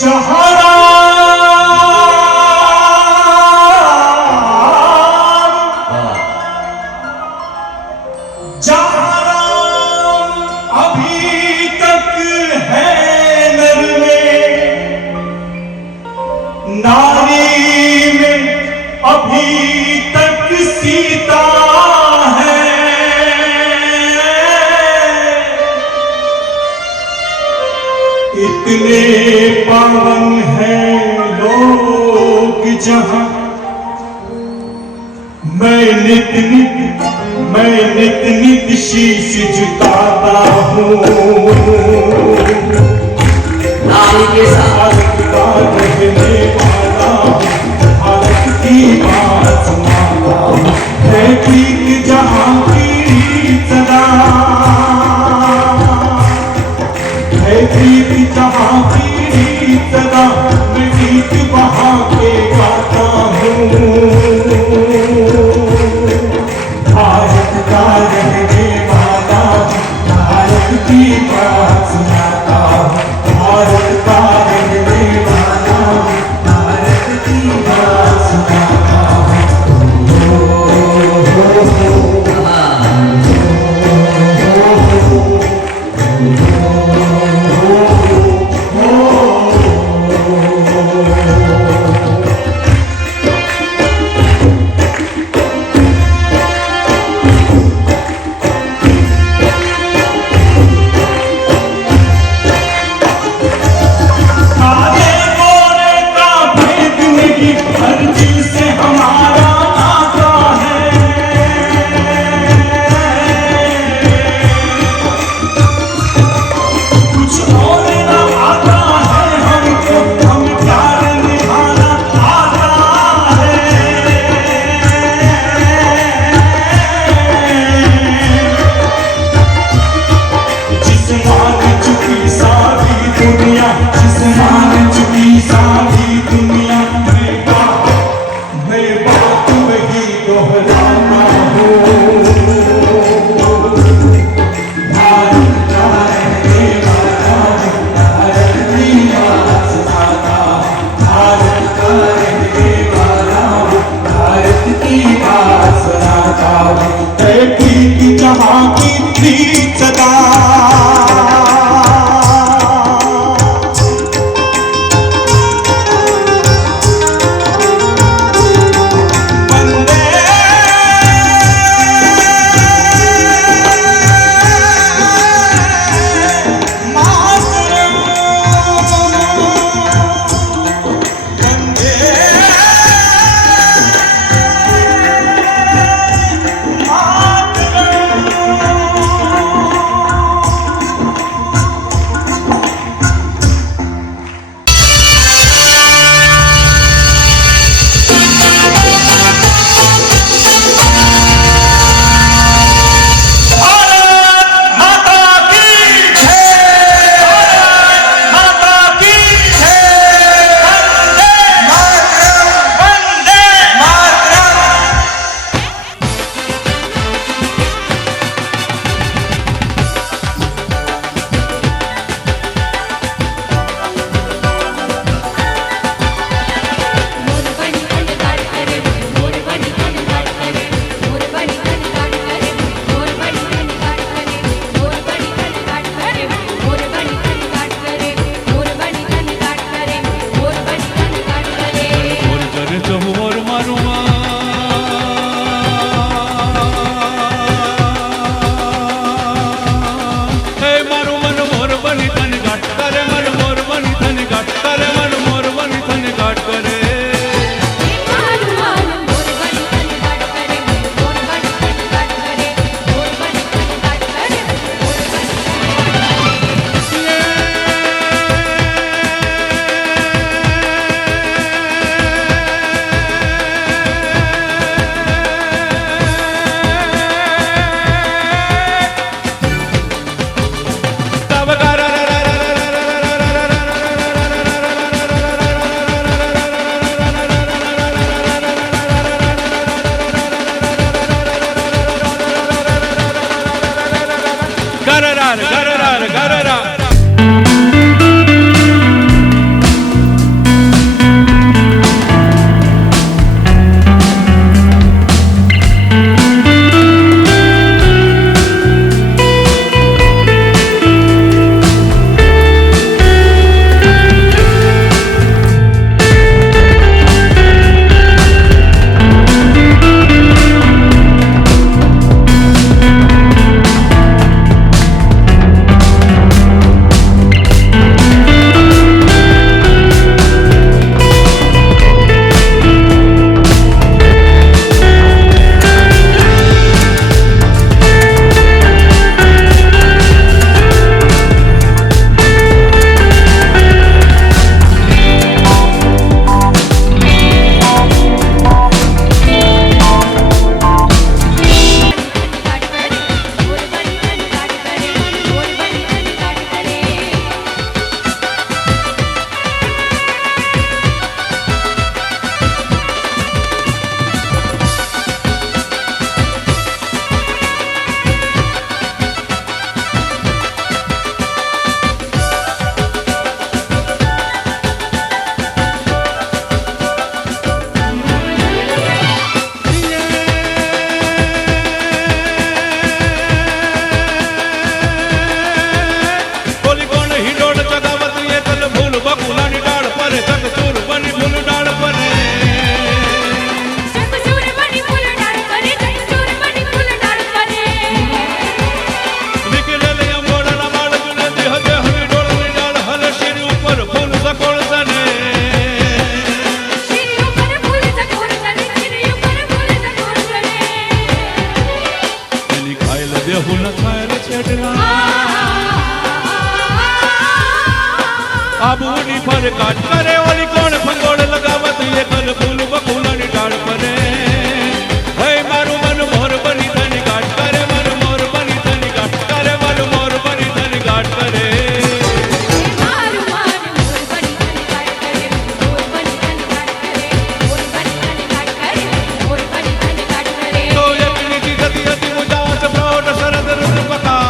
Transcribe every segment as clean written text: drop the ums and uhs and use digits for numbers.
जहाँ अभी तक है नर में, नारी में अभी तक सीता है। इतने पावन हैं लोग जहां मैं नित नित शीश झुकाता हूँ। नारी के साथ रहने वाला भारत की बात सुनाता हूँ। है प्रीत जहाँ की सदा, है प्रीत जहाँ की सदा, मैं गीत वहाँ के गाता हूँ। भारत का रहने वाला भारत की बात सुनाता हूँ। भारत का रहने वाला भारत की बात सुनाता આબુની પર કાટ કરે ઓલી કોણ ફંગોળ લગાવત એ કલ ફૂલ બકુલાની ડાળ પરે હે મારું મન મોર બની તની કાટ કરે મન મોર બની તની કાટ કરે મન મોર બની તની કાટ કરે તો યજ્ઞ કી ગતિ અતિ મુજાત પ્રૌઢ શરદ ઋત પકા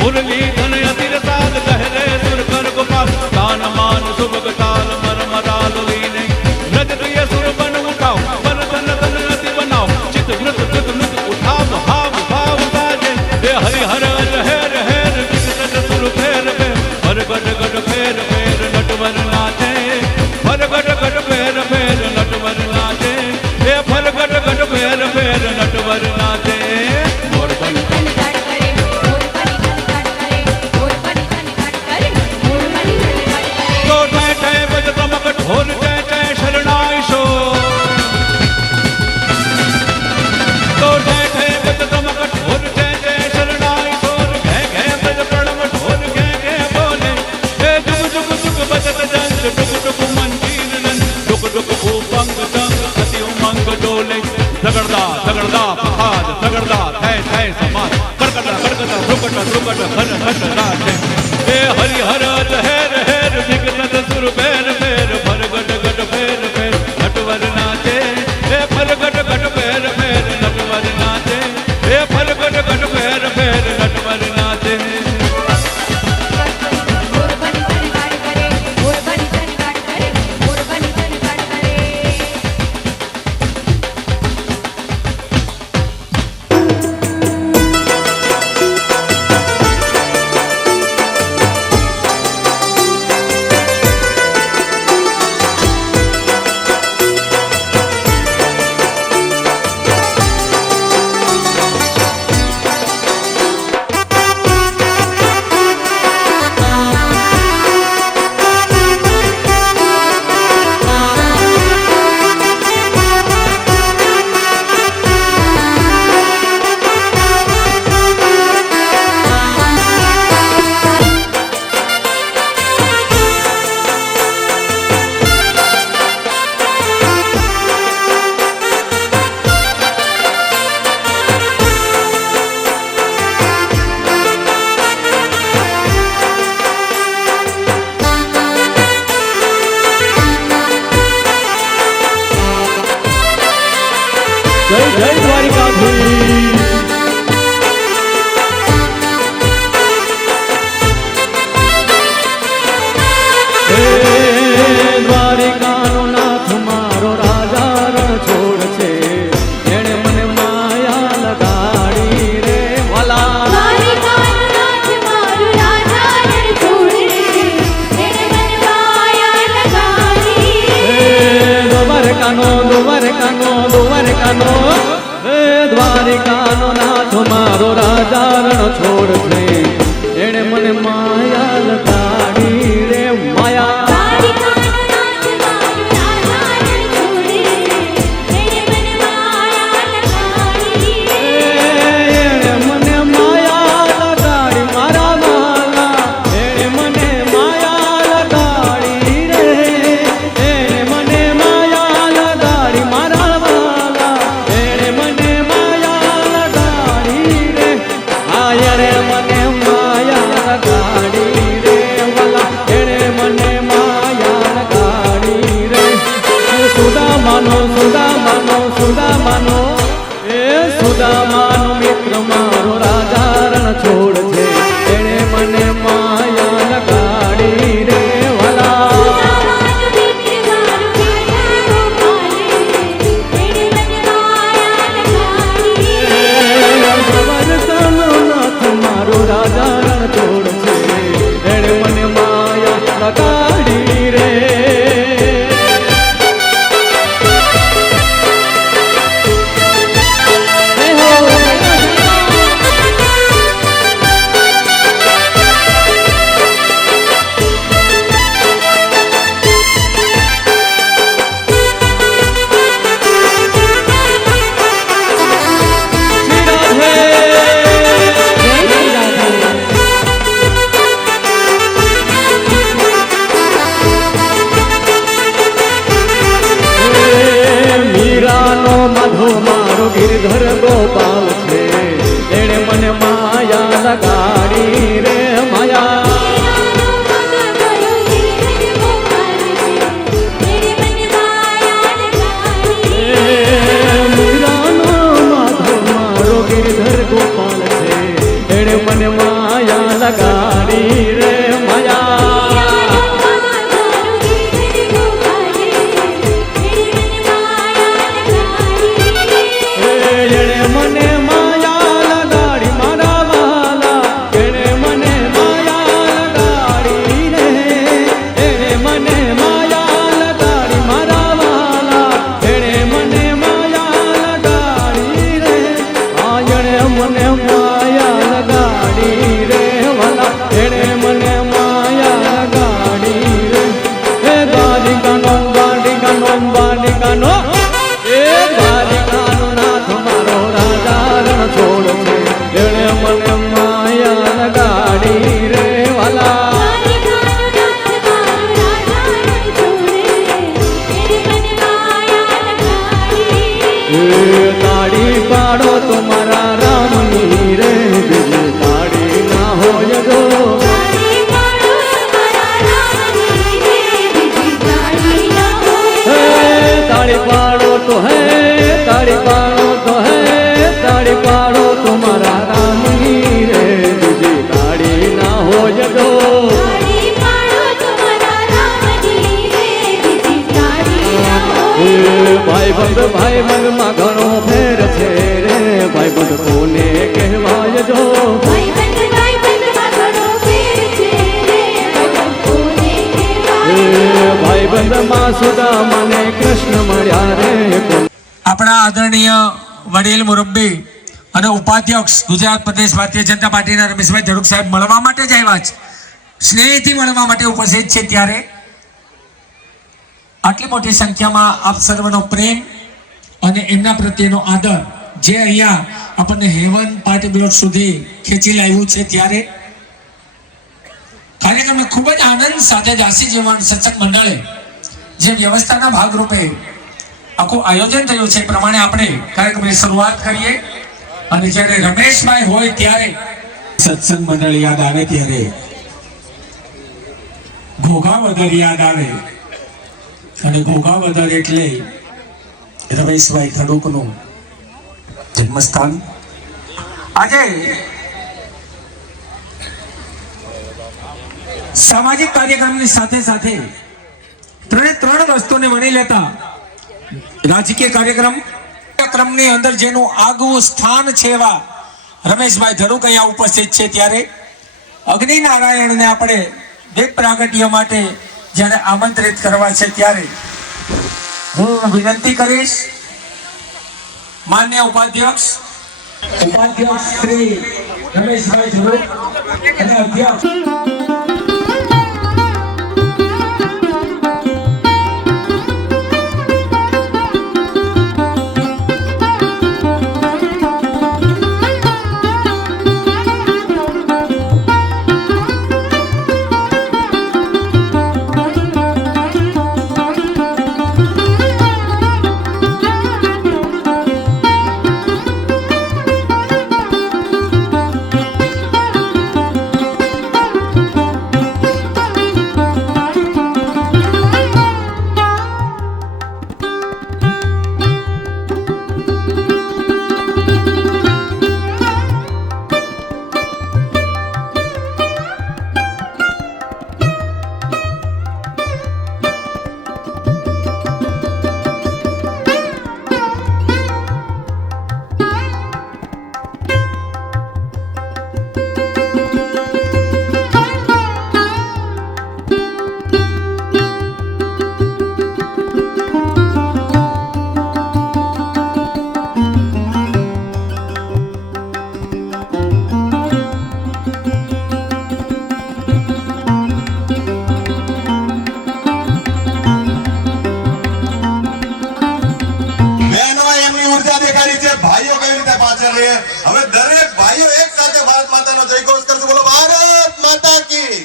मुरली धन अतिर साध कहरे सुर कर गोपाल तान मान सुभग ताल मर मराल लीने ब्रज प्रिय सुर बन उठाओ बन तन तन अति बनाओ चित वृत कृत मृत उठाव हाव भाव साजे हे हरि हर हेर हेर विकट सुर फेर फेर हर गट गट फेर फेर नटवर नाचे हर गट गट फेर फेर नटवर नाचे हे फल गट गट फेर फेर नटवर नाचे मोर बन ढोल जय जय शरणाई शो तो जय जय बज दमक ढोल जय जय शरणाई शोर घय घय बज प्रणव ढोल घय घय बोले हे जुग जुग जुग बजत जंग डुग डुग मंजीर नंद डुग डुग भूपंग जंग अति उमंग डोले झगड़दा झगड़दा पहाड़ झगड़दा थय थय समान करकटा करकटा रुकट रुकट हर हर राजे हे हरि हर हेर हेर विघ्न सुर बेर बेर भर गट गट फेर फेर नटवर नाचे हे फल गट गट फेर फेर नटवर नाचे हे फल गट गट फेर फेर नटवर नाचे જય જય દ્વારિકાધીશ હે દ્વારિકાનો નાથ મારો રાજા રણ છોડ છે એણે મને માયા લગાડી રે વાલા દ્વારિકાનો નાથ મારો રાજા રણ છોડ છે એણે મને માયા લગાડી હે દ્વારકાનો દ્વારકાનો દ્વારકાનો હે દ્વારિકાનો નાથ મારો રાજા રણ છોડ છે એણે મને માયા લગાડી રે માયા દ્વારિકાનો નાથ મારો રાજા રણ છોડ છે એણે મને માયા લગાડી એણે મને માયા લગાડી મારા વાલા એણે મને માયા લગાડી રે એણે મને માયા લગાડી મારા વાલા એણે મને માયા લગાડી રે આયરે મને માયા લગાડી રે વાલા એણે મને માયા લગાડી રે સુદામાનો સુદામાનો સુદામાનો એ સુદામાનો મિત્ર મારો રાજા રણ છોડ છે એણે મને માયા લગાડી રે વાલા સુદામાનો મિત્ર મારો રાજા ગોપાલ એણે મને માયા લગાડી દ્વારકાનો નાથ મારો રાજા રણ છોડ છે એણે મને માયા લગાડી રે હે હો પાડો તો મારા રામની રે બીજી તાળી ના હોય જો તાળી પાડો તમારા રામની રે બીજી તાળી ના હોય હે તાળી પાડો તો હે તાળી પાડો તો હે તાળી પાડો તો મારા રામની રે બીજી તાળી ના હોય જો તાળી પાડો તમારા રામની રે બીજી તાળી ના હોય ભાઈ બંધમાં ઘણો ફેર છે રે ભાઈ બંધ કોને કહેવાય જો ભાઈબંધમાં ઘણો ફેર છે રે ભાઈબંધ કોને કહેવાય ભાઈ બંધમાં સુદામા ને કૃષ્ણ મળ્યા રે આપણા આદરણીય વડીલ મુરબ્બી અને ઉપાધ્યક્ષ ગુજરાત પ્રદેશ ભારતીય જનતા પાર્ટીના રમેશભાઈ ધડુક સાહેબ મળવા માટે જ આવ્યા છે, સ્નેહથી મળવા માટે ઉપસ્થિત છે. ત્યારે આટલી મોટી સંખ્યામાં આપ સર્વનો પ્રેમ અને એમના પ્રત્યેનો આદર જે અહીંયા આપણને હેવન પાર્ટી પ્લોટ સુધી ખેંચી લાવ્યું છે, ત્યારે કાર્યક્રમને ખૂબ જ આનંદ સાથે દાસી જીવન સત્સંગ મંડળે જે વ્યવસ્થાના ભાગરૂપે આખું આયોજન થયું છે એ પ્રમાણે આપણે કાર્યક્રમની શરૂઆત કરીએ. અને જ્યારે રમેશભાઈ હોય ત્યારે સત્સંગ મંડળ યાદ આવે ત્યારે ઘોઘાવદર યાદ આવે, અને ઘોઘાવદર એટલે રમેશભાઈ ધડુકનું જન્મસ્થાન. આજે સામાજિક કાર્યક્રમની સાથે સાથે ત્રણ વસ્તુને વણી લેતા રાજકીય કાર્યક્રમની અંદર જેનું આગવું સ્થાન છે એવા રમેશભાઈ ધડુક અહીંયા ઉપસ્થિત છે. ત્યારે અગ્નિનારાયણને આપણે વેદ પ્રાગટ્ય માટે જ્યારે આમંત્રિત કરવા છે, ત્યારે હું વિનંતી કરીશ માન્ય ઉપાધ્યક્ષ શ્રી રમેશભાઈ ધડુક અને અધ્યક્ષ હવે દરેક ભાઈઓ એક સાથે ભારત માતાનો જયઘોષ કરશે. બોલો ભારત માતા કી,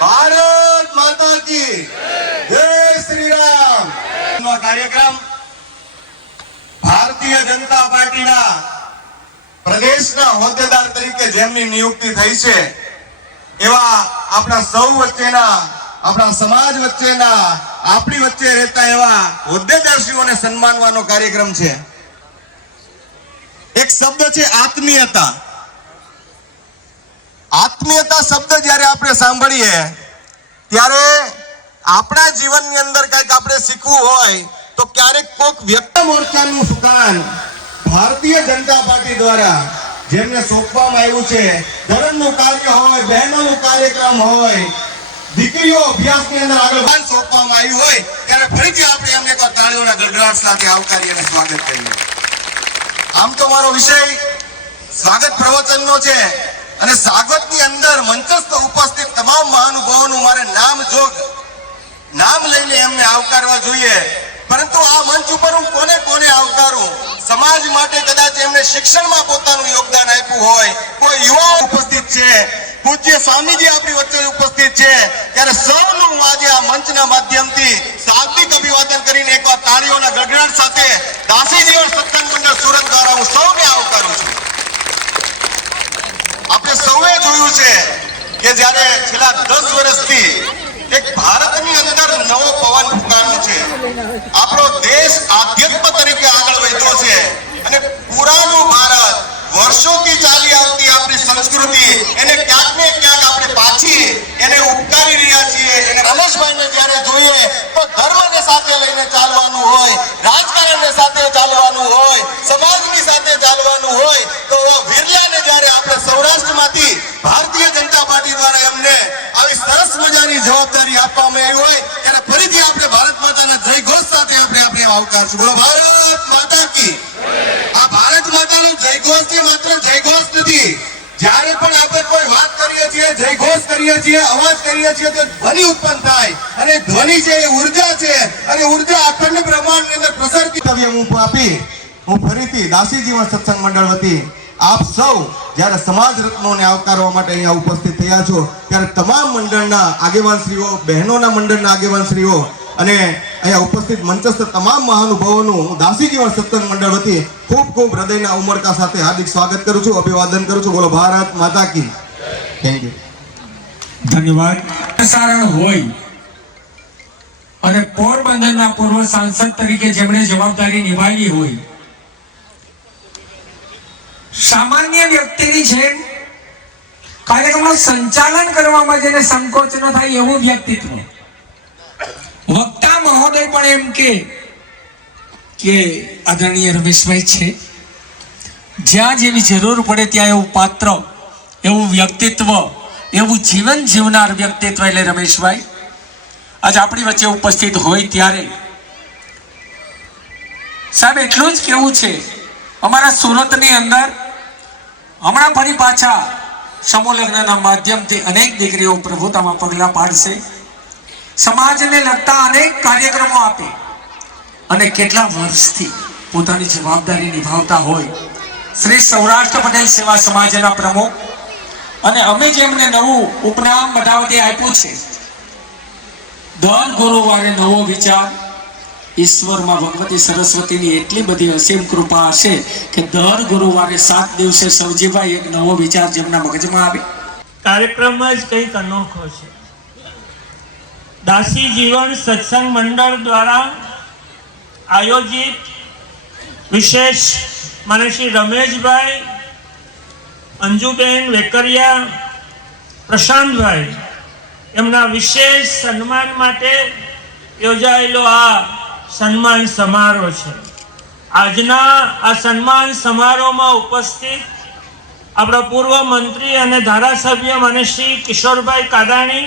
ભારત માતા કી જય શ્રી રામ. કાર્યક્રમ ભારતીય જનતા પાર્ટીના પ્રદેશના હોદ્દેદાર તરીકે જેમની નિયુક્તિ થઈ છે એવા આપણા સૌ વચ્ચેના, આપણા સમાજ વચ્ચેના, આપણી વચ્ચે રહેતા એવા હોદ્દેદારશ્રીઓને સન્માનવાનો કાર્યક્રમ છે. એક શબ્દ છે આત્મીયતા. આત્મીયતા શબ્દ જ્યારે આપણે સાંભળીએ ત્યારે આપણા જીવનની અંદર કંઈક આપણે શીખવું હોય તો ક્યારેક કોઈક વ્યક્તિ મોરચાનું સુકાન ભારતીય જનતા પાર્ટી દ્વારા જેમને સોંપવામાં આવ્યું છે, ધર્મનું કાર્ય હોય, બહેનોનું કાર્યક્રમ હોય, દીકરીઓ અભ્યાસની અંદર આગળ સોંપવામાં આવ્યું હોય, ત્યારે ફરીથી આપણે એમને એક તાળીઓના ગડગડાટ સાથે આવકારી અને સ્વાગત કરીએ. આમ તો મારો વિષય સ્વાગત પ્રવચનનો છે અને સ્વાગતની અંદર મંચસ્થ ઉપસ્થિત તમામ મહાનુભાવોનું મારે નામ લઈને એમને આવકારવા જોઈએ. પરંતુ આ મંચ ઉપર હું કોને આવકારું? સમાજ માટે કદાચ એમને શિક્ષણમાં પોતાનું યોગદાન આપ્યું હોય, કોઈ યુવાઓ ઉપસ્થિત છે, પૂજ્ય સ્વામીજી આપણી વચ્ચે ઉપસ્થિત છે, ત્યારે સૌનું હું આજે આ મંચના માધ્યમથી શાબ્દિક અભિવાદન કરીને એકવાર તાળીઓના ગડગડાટ સાથે દાસી જીવન સત્સંગ મંડળ સુરત દ્વારા હું સૌ કરીએ છીએ, અવાજ કરીએ છીએ તો ધ્વનિ ઉત્પન્ન થાય અને ધ્વનિ છે એ ઉર્જા છે અને ઉર્જા અખંડ બ્રહ્માંડની અંદર પ્રસરતી થવી. હું આપી હું ફરીથી દાસી જીવન સત્સંગ મંડળ વતી આપ સૌ જ્યારે સમાજ રત્નોને આવકારવા માટે અહીંયા ઉપસ્થિત થયા છો ત્યારે તમામ મંડળના આગેવાનશ્રીઓ, બહેનોના મંડળના આગેવાનશ્રીઓ અને અહીંયા ઉપસ્થિત મંચસ્થ તમામ મહાનુભાવોનું હું દાસી જીવન સત્સંગ મંડળ વતી ખૂબ ખૂબ હૃદયના ઉમળકા સાથે હાર્દિક સ્વાગત કરું છું, અભિવાદન કરું છું. બોલો ભારત માતા કી. Thank you. ધન્યવાદ. પ્રસારણ હોય અને પોરબંદરના પૂર્વ સાંસદ તરીકે જેમણે જવાબદારી નિભાવી હોય, સામાન્ય વ્યક્તિની જેમ કાર્યક્રમનું સંચાલન કરવામાં જેને સંકોચ ન થાય એવું વ્યક્તિત્વ. વક્તા મહોદય પણ એમ કે આદરણીય રમેશભાઈ છે, જ્યાં જેવી જરૂર પડે ત્યાં એવું પાત્ર, એવું વ્યક્તિત્વ, એવું જીવન જીવનાર વ્યક્તિત્વ એટલે રમેશભાઈ આજ આપણી વચ્ચે ઉપસ્થિત હોય ત્યારે સાહેબ એટલું જ કેવું છે, અમારા સુરતની અંદર હમણાં ફરી પાછા સમૂહ લગ્નના માધ્યમથી અનેક દીકરીઓ પ્રભુતામાં પગલાં પાડશે, સમાજને લગતા અનેક કાર્યક્રમો આપે અને કેટલા વર્ષથી પોતાની જવાબદારી નિભાવતા હોય શ્રી સૌરાષ્ટ્ર પટેલ સેવા સમાજના પ્રમુખ. અને અમે જેમને નવું ઉપનામ બધા વતી આપ્યું છે, દર ગુરુવારે નવો વિચાર. ઈશ્વરમાં ભગવતી સરસ્વતીની એટલી બધી અસીમ કૃપા હશે કે દર ગુરુવારે 7 દિવસે સવજીભાઈ એક નવો વિચાર જેમના મગજમાં આવે. કાર્યક્રમ જ કંઈક અનોખો છે. દાસી જીવન સત્સંગ મંડળ દ્વારા આયોજિત વિશેષ મને શ્રી રમેશભાઈ, અંજુબેન વેકરિયા, પ્રશાંતભાઈ એમના વિશેષ સન્માન માટે યોજાયેલો આ સન્માન સમારોહ છે. આજના આ સન્માન સમારોહમાં ઉપસ્થિત આપણા પૂર્વ મંત્રી અને ધારાસભ્ય મને શ્રી કિશોરભાઈ કાદાણી,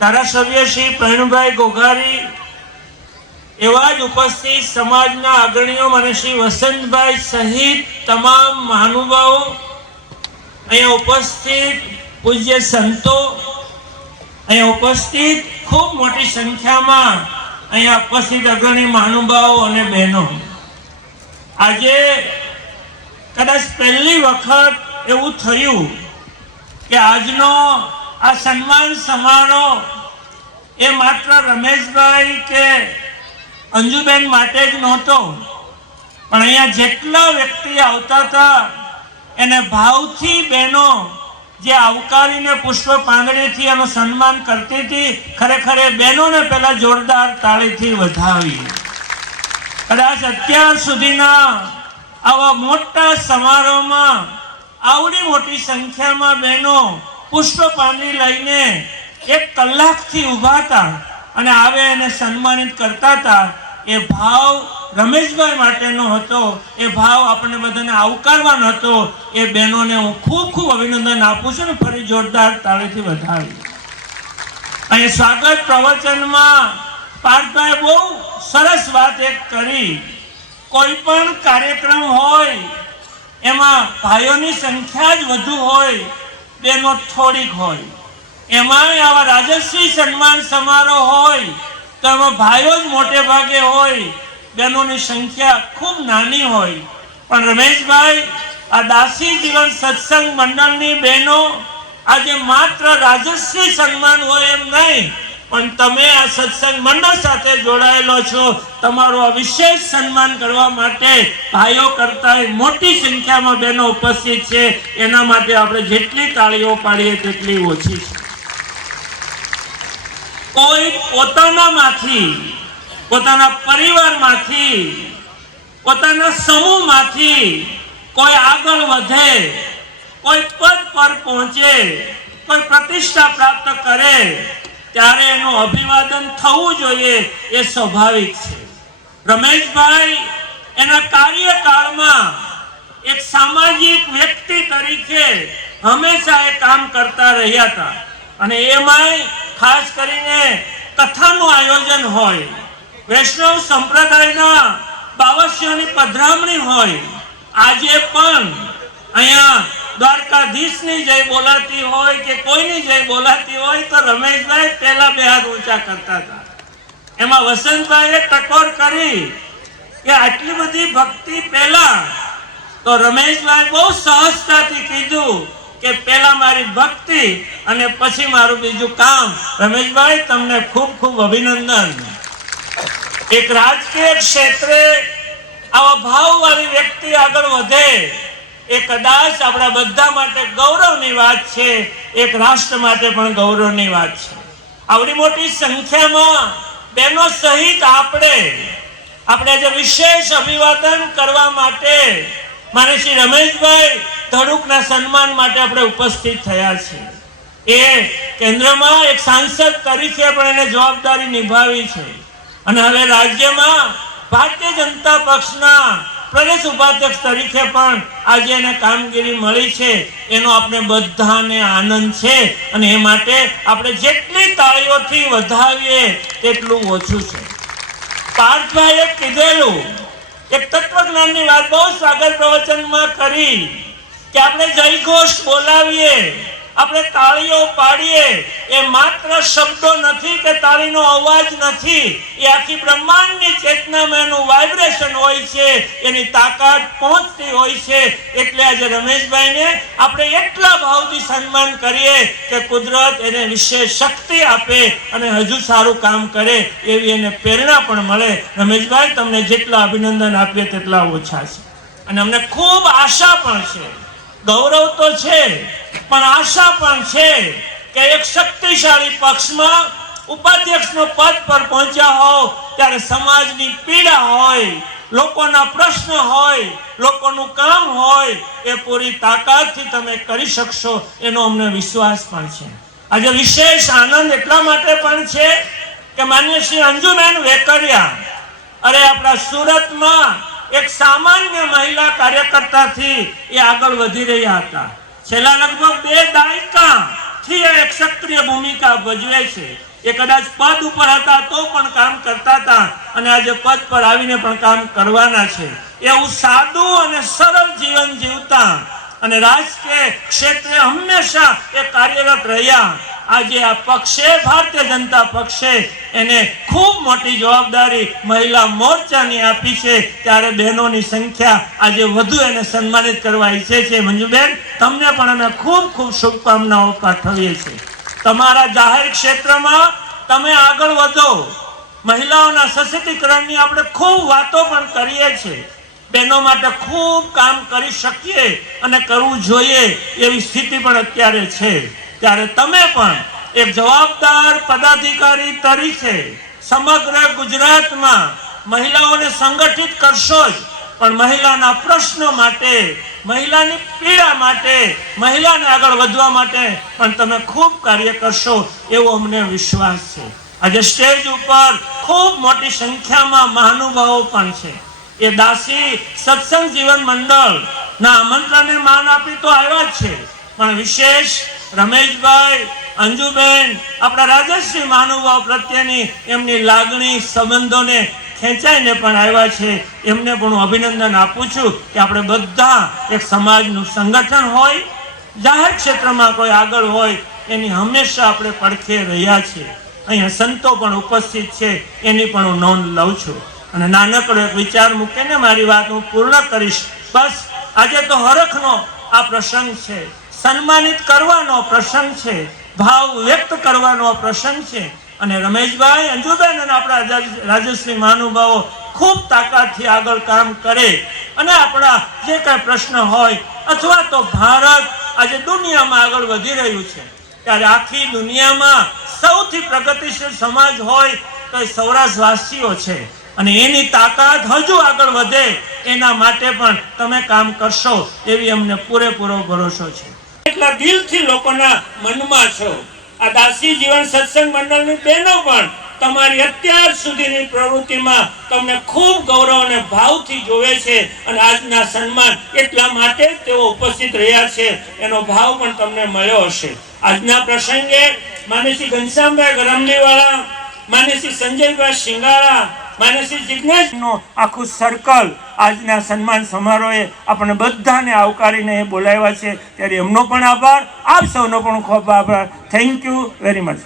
ધારાસભ્ય શ્રી પ્રવીણભાઈ ગોઘારી, એવા જ ઉપસ્થિત સમાજના અગ્રણીઓ મને શ્રી વસંતભાઈ સહિત તમામ મહાનુભાવો, અહીંયા ઉપસ્થિત પૂજ્ય સંતો, અહીંયા ઉપસ્થિત ખૂબ મોટી સંખ્યામાં અહીંયા ઉપસ્થિત અગ્રણી મહાનુભાવો અને બહેનો, આજે કદાચ પહેલી વખત એવું થયું કે આજનો આ સન્માન સમારોહ એ માત્ર રમેશભાઈ કે અંજુબેન માટે જ નહોતો, પણ અહીંયા જેટલા વ્યક્તિ આવતા હતા એને ભાવથી બહેનો જે આવકારીને પુષ્પ પાંદડીથી એનું સન્માન કરતી હતી. ખરેખર એ બહેનોને પહેલા જોરદાર તાળીથી વધાવી. કદાચ અત્યાર સુધીના આવા મોટા સમારોહમાં આવડી મોટી સંખ્યામાં બહેનો પુષ્પ પાંદડી લઈને 1 કલાકથી ઊભા હતા અને આવે એને સન્માનિત કરતા હતા. એ ભાવ રમેશભાઈ માટેનો હતો, એ ભાવ આપણને બધાને આવકારવાનો હતો. એ બહેનોને હું ખૂબ ખૂબ અભિનંદન આપું છું ને ફરી જોરદાર તાળીથી વધાવી. અહીં સ્વાગત પ્રવચનમાં પાર્થભાઈ બહુ સરસ વાત એક કરી. કોઈ પણ કાર્યક્રમ હોય એમાં ભાઈઓની સંખ્યા જ વધુ હોય, બહેનો થોડીક હોય. એમાંય આવા રાજશ્રી સન્માન સમારોહ હોય તો એમાં ભાઈઓ જ મોટે ભાગે હોય, બહેનોની સંખ્યા ખૂબ નાની હોય. પણ રમેશભાઈ, આ દાસી જીવન સત્સંગ મંડળની બહેનો આજે માત્ર રાજશ્રી સન્માન હોય એમ નહીં, પણ તમે આ સત્સંગ મંડળ સાથે જોડાયેલો છો. તમારું આ વિશેષ સન્માન કરવા માટે ભાઈઓ કરતા મોટી સંખ્યામાં બહેનો ઉપસ્થિત છે. એના માટે આપણે જેટલી તાળીઓ પાડીએ તેટલી ઓછી છે. કોઈ પોતાનામાંથી, પોતાના પરિવારમાંથી, પોતાના સમૂહમાંથી કોઈ આગળ વધે, કોઈ પદ પર પહોંચે, કોઈ પ્રતિષ્ઠા પ્રાપ્ત કરે ત્યારે એનું અભિવાદન થવું જોઈએ, એ સ્વાભાવિક છે. રમેશભાઈ એના કાર્યકાળમાં એક સામાજિક વ્યક્તિ તરીકે હંમેશા એ કામ કરતા રહ્યા હતા. અને એમાંય ખાસ કરીને કથાનું આયોજન હોય, વૈષ્ણવ સંપ્રદાયના બાવસ્યોની પધરામણી હોય. આજે પણ અહીંયા દ્વારકાધીશની જય બોલાતી હોય કે કોઈની જય બોલાતી હોય તો રમેશભાઈ પહેલા બે હાથ ઊંચા કરતા હતા. એમાં વસંતભાઈએ ટકોર કરી કે આટલી બધી ભક્તિ પહેલા, તો રમેશભાઈ બહુ સહજતાથી કીધું કે પહેલા મારી ભક્તિ અને પછી મારું બીજું કામ. રમેશભાઈ, તમને ખૂબ ખૂબ અભિનંદન. એક રાજકીય ક્ષેત્રે આવા ભાવવાળી વ્યક્તિ આગળ વધે એ કદાચ આપણા બધા માટે ગૌરવની વાત છે, એક રાષ્ટ્ર માટે પણ ગૌરવની વાત છે. આવડી મોટી સંખ્યામાં બહેનો સહિત આપણે જે વિશેષ અભિવાદન કરવા માટે માને શ્રી રમેશભાઈ ધડુકના સન્માન માટે આપણે ઉપસ્થિત થયા છીએ. એ કેન્દ્રમાં એક સાંસદ તરીકે પણ એને જવાબદારી નિભાવી છે અને હવે રાજ્યમાં ભારતીય જનતા પક્ષના પ્રદેશ ઉપાધ્યક્ષ તરીકે પણ આજે એને કામગીરી મળી છે. એનો આપણે બધાને આનંદ છે અને એ માટે આપણે જેટલી તાળીઓથી વધાવીએ તેટલું ઓછું છે. પાર્થભાઈએ કીધેલું એક તત્વજ્ઞાનની વાત બહુ સ્વાગત પ્રવચનમાં કરી કે આપણે જયઘોષ બોલાવીએ, આપણે તાળીઓ પાડીએ, એ માત્ર શબ્દો નથી કે તાળીનો અવાજ નથી, એ આખી બ્રહ્માંડની ચેતનામાં એનું વાઇબ્રેશન હોય છે, એની તાકાત પહોંચતી હોય છે. એટલે આજે રમેશભાઈને આપણે એટલા ભાવથી સન્માન કરીએ કે કુદરત એને વિશેષ શક્તિ આપે અને હજુ સારું કામ કરે એવી એને પ્રેરણા પણ મળે. રમેશભાઈ, તમને જેટલા અભિનંદન આપીએ તેટલા ઓછા છે અને અમને ખૂબ આશા પણ છે. ગૌરવ તો છે પણ આશા પણ છે કે એક શક્તિશાળી પક્ષમાં ઉપાધ્યક્ષનો પદ પર પહોંચ્યા હો ત્યારે સમાજની પીડા હોય, લોકોના પ્રશ્ન હોય, લોકોનું કામ હોય, એ પૂરી તાકાતથી તમે કરી શકશો એનો અમને વિશ્વાસ પણ છે. આજે વિશેષ આનંદ એટલા માટે પણ છે કે માન્ય શ્રી અંજુબેન વેકરિયા આપણા સુરતમાં એક સામાન્ય મહિલા કાર્યકર્તાથી એ આગળ વધી રહ્યા હતા. છેલ્લા લગભગ 2 દાયકાથી એક સક્રિય ભૂમિકા ભજવે છે. એ કદાચ પદ ઉપર હતા તો પણ કામ કરતા હતા અને આજે પદ પર આવીને પણ કામ કરવાના છે. એવું સાદું અને સરળ જીવન જીવતા અને રાજકીય ક્ષેત્રે હંમેશા એ કાર્યરત રહ્યા. આજે આ પક્ષે, ભારતીય જનતા પક્ષે એને ખૂબ મોટી જવાબદારી મહિલા મોરચાની આપી છે, ત્યારે બહેનોની સંખ્યા આજે વધુ એને સન્માનિત કરવા ઈચ્છે છે. મંજુબેન, તમને પણ અમે ખૂબ ખૂબ શુભકામનાઓ પાઠવીએ છીએ. તમારા જાહેર ક્ષેત્રમાં તમે આગળ વધો. મહિલાઓના સશક્તિકરણની આપણે ખૂબ વાતો પણ કરીએ છીએ. બહેનો માટે ખૂબ કામ કરી શકીએ અને કરવું જોઈએ એવી સ્થિતિ પણ અત્યારે છે. ત્યારે તમે પણ એક જવાબદાર પદાધિકારી તરીકે સમગ્ર ગુજરાતમાં મહિલાઓને સંગઠિત કરશો જ, પણ મહિલાના પ્રશ્નો માટે, મહિલાની પીડા માટે, મહિલાને આગળ વધવા માટે પણ તમે ખૂબ કાર્ય કરશો એવો અમને વિશ્વાસ છે. આજે સ્ટેજ ઉપર ખૂબ મોટી સંખ્યામાં મહાનુભાવો પણ છે. એ દાસી સત્સંગ જીવન મંડળના આમંત્રણને માન આપી તો આવ્યા જ છે, પણ વિશેષ રમેશભાઈ, અંજુબેન, આપણા રાજશ્રી મહાનુભાવ પ્રત્યેની એમની લાગણી, સંબંધોને ખેંચાઈને પણ આવ્યા છે. એમને પણ હું અભિનંદન આપું છું કે આપણે બધા એક સમાજનું સંગઠન હોય, જાહેર ક્ષેત્રમાં કોઈ આગળ હોય એની હંમેશા આપણે પડખે રહ્યા છીએ. અહીંયા સંતો પણ ઉપસ્થિત છે, એની પણ હું નોંધ લઉં છું. અને નાનકડો એક વિચાર મૂકીને મારી વાત હું પૂર્ણ કરીશ. બસ, આજે તો હરખનો આ પ્રસંગ છે, સન્માનિત કરવાનો પ્રસંગ છે, ભાવ વ્યક્ત કરવાનો પ્રસંગ છે. અને રમેશભાઈ, અંજુબેન અને આપણા રાજશ્રી મહાનુભાવો ખૂબ તાકાતથી આગળ કામ કરે અને આપણા જે કાંઈ પ્રશ્ન હોય, અથવા તો ભારત આજે દુનિયામાં આગળ વધી રહ્યું છે, ત્યારે આખી દુનિયામાં સૌથી પ્રગતિશીલ સમાજ હોય તો એ સૌરાષ્ટ્રવાસીઓ છે અને એની તાકાત હજુ આગળ વધે એના માટે પણ તમે કામ કરશો એવી અમને પૂરેપૂરો ભરોસો છે. એટલા દિલથી લોકોના મનમાં છો. આ દાસી જીવન સત્સંગ મંડળની બહેનો પણ તમારી અત્યાર સુધીની પ્રવૃત્તિમાં તમને ખૂબ ગૌરવ અને ભાવથી જોવે છે અને આજના સન્માન એટલા માટે તેઓ ઉપસ્થિત રહ્યા છે એનો ભાવ પણ તમને મળ્યો હશે. આજના પ્રસંગે માનસી ઘનશ્યામભાઈ ગરમલીવાળા, માનસી સંજયભાઈ શિંગાળા, માનસી જિજ્ઞેશનું આખું સર્કલ આજના સન્માન સમારોહે આપણને બધાને આવકારીને બોલાવ્યા છે, ત્યારે એમનો પણ આભાર, આપ સૌનો પણ ખૂબ આભાર. Thank you very much.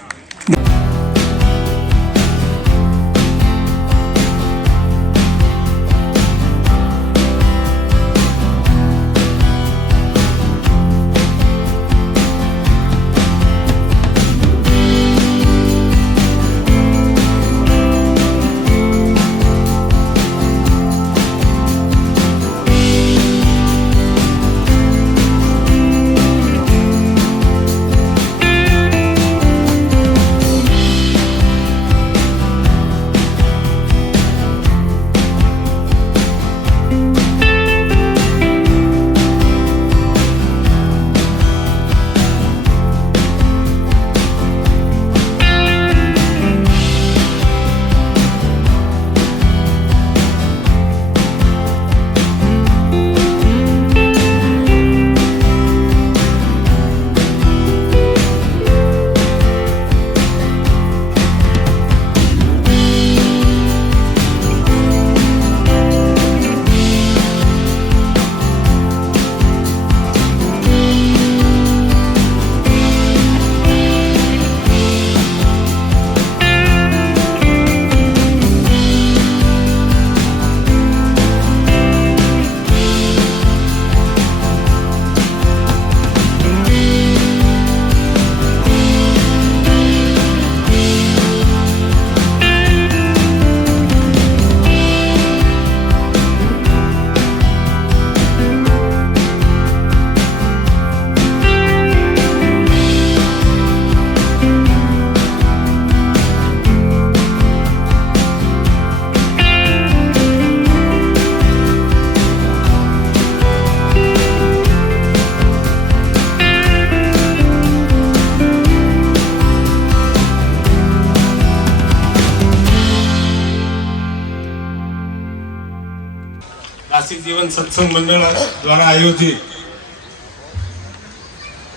Dasi Jivan Satsang મંડળ દ્વારા આયોજિત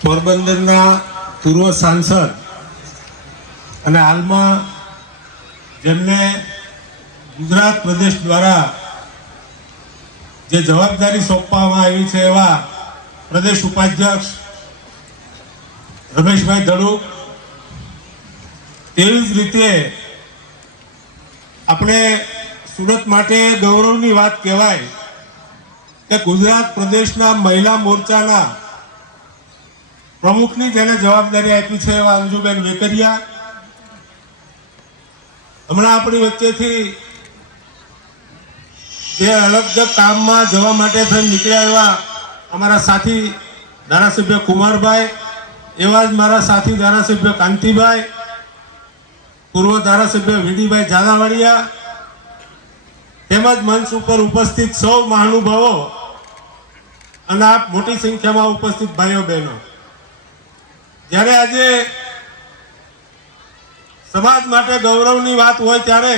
પોરબંદરના પૂર્વ સાંસદ અને હાલમાં જેમને ગુજરાત પ્રદેશ દ્વારા જે જવાબદારી સોંપવામાં આવી છે એવા પ્રદેશ ઉપાધ્યક્ષ રમેશભાઈ ધડુક, તેવી જ રીતે આપણે સુરત માટે ગૌરવની વાત કહેવાય કે ગુજરાત પ્રદેશના મહિલા મોરચાના પ્રમુખની જેને જવાબદારી આપી છે એવા અંજુબેન વેકરિયા, હમણાં આપણી વચ્ચેથી જે અલગ કામમાં જવા માટે થઈને નીકળ્યા એવા અમારા સાથી ધારાસભ્ય કુમારભાઈ, એવા જ મારા સાથી ધારાસભ્ય કાંતિભાઈ, પૂર્વ ધારાસભ્ય વીડીભાઈ ઝાલાવાડિયા, તેમજ મંચ ઉપર ઉપસ્થિત સૌ મહાનુભાવો અને આપ મોટી સંખ્યામાં ઉપસ્થિત ભાઈઓ બહેનો, જ્યારે આજે સમાજ માટે ગૌરવની વાત હોય ત્યારે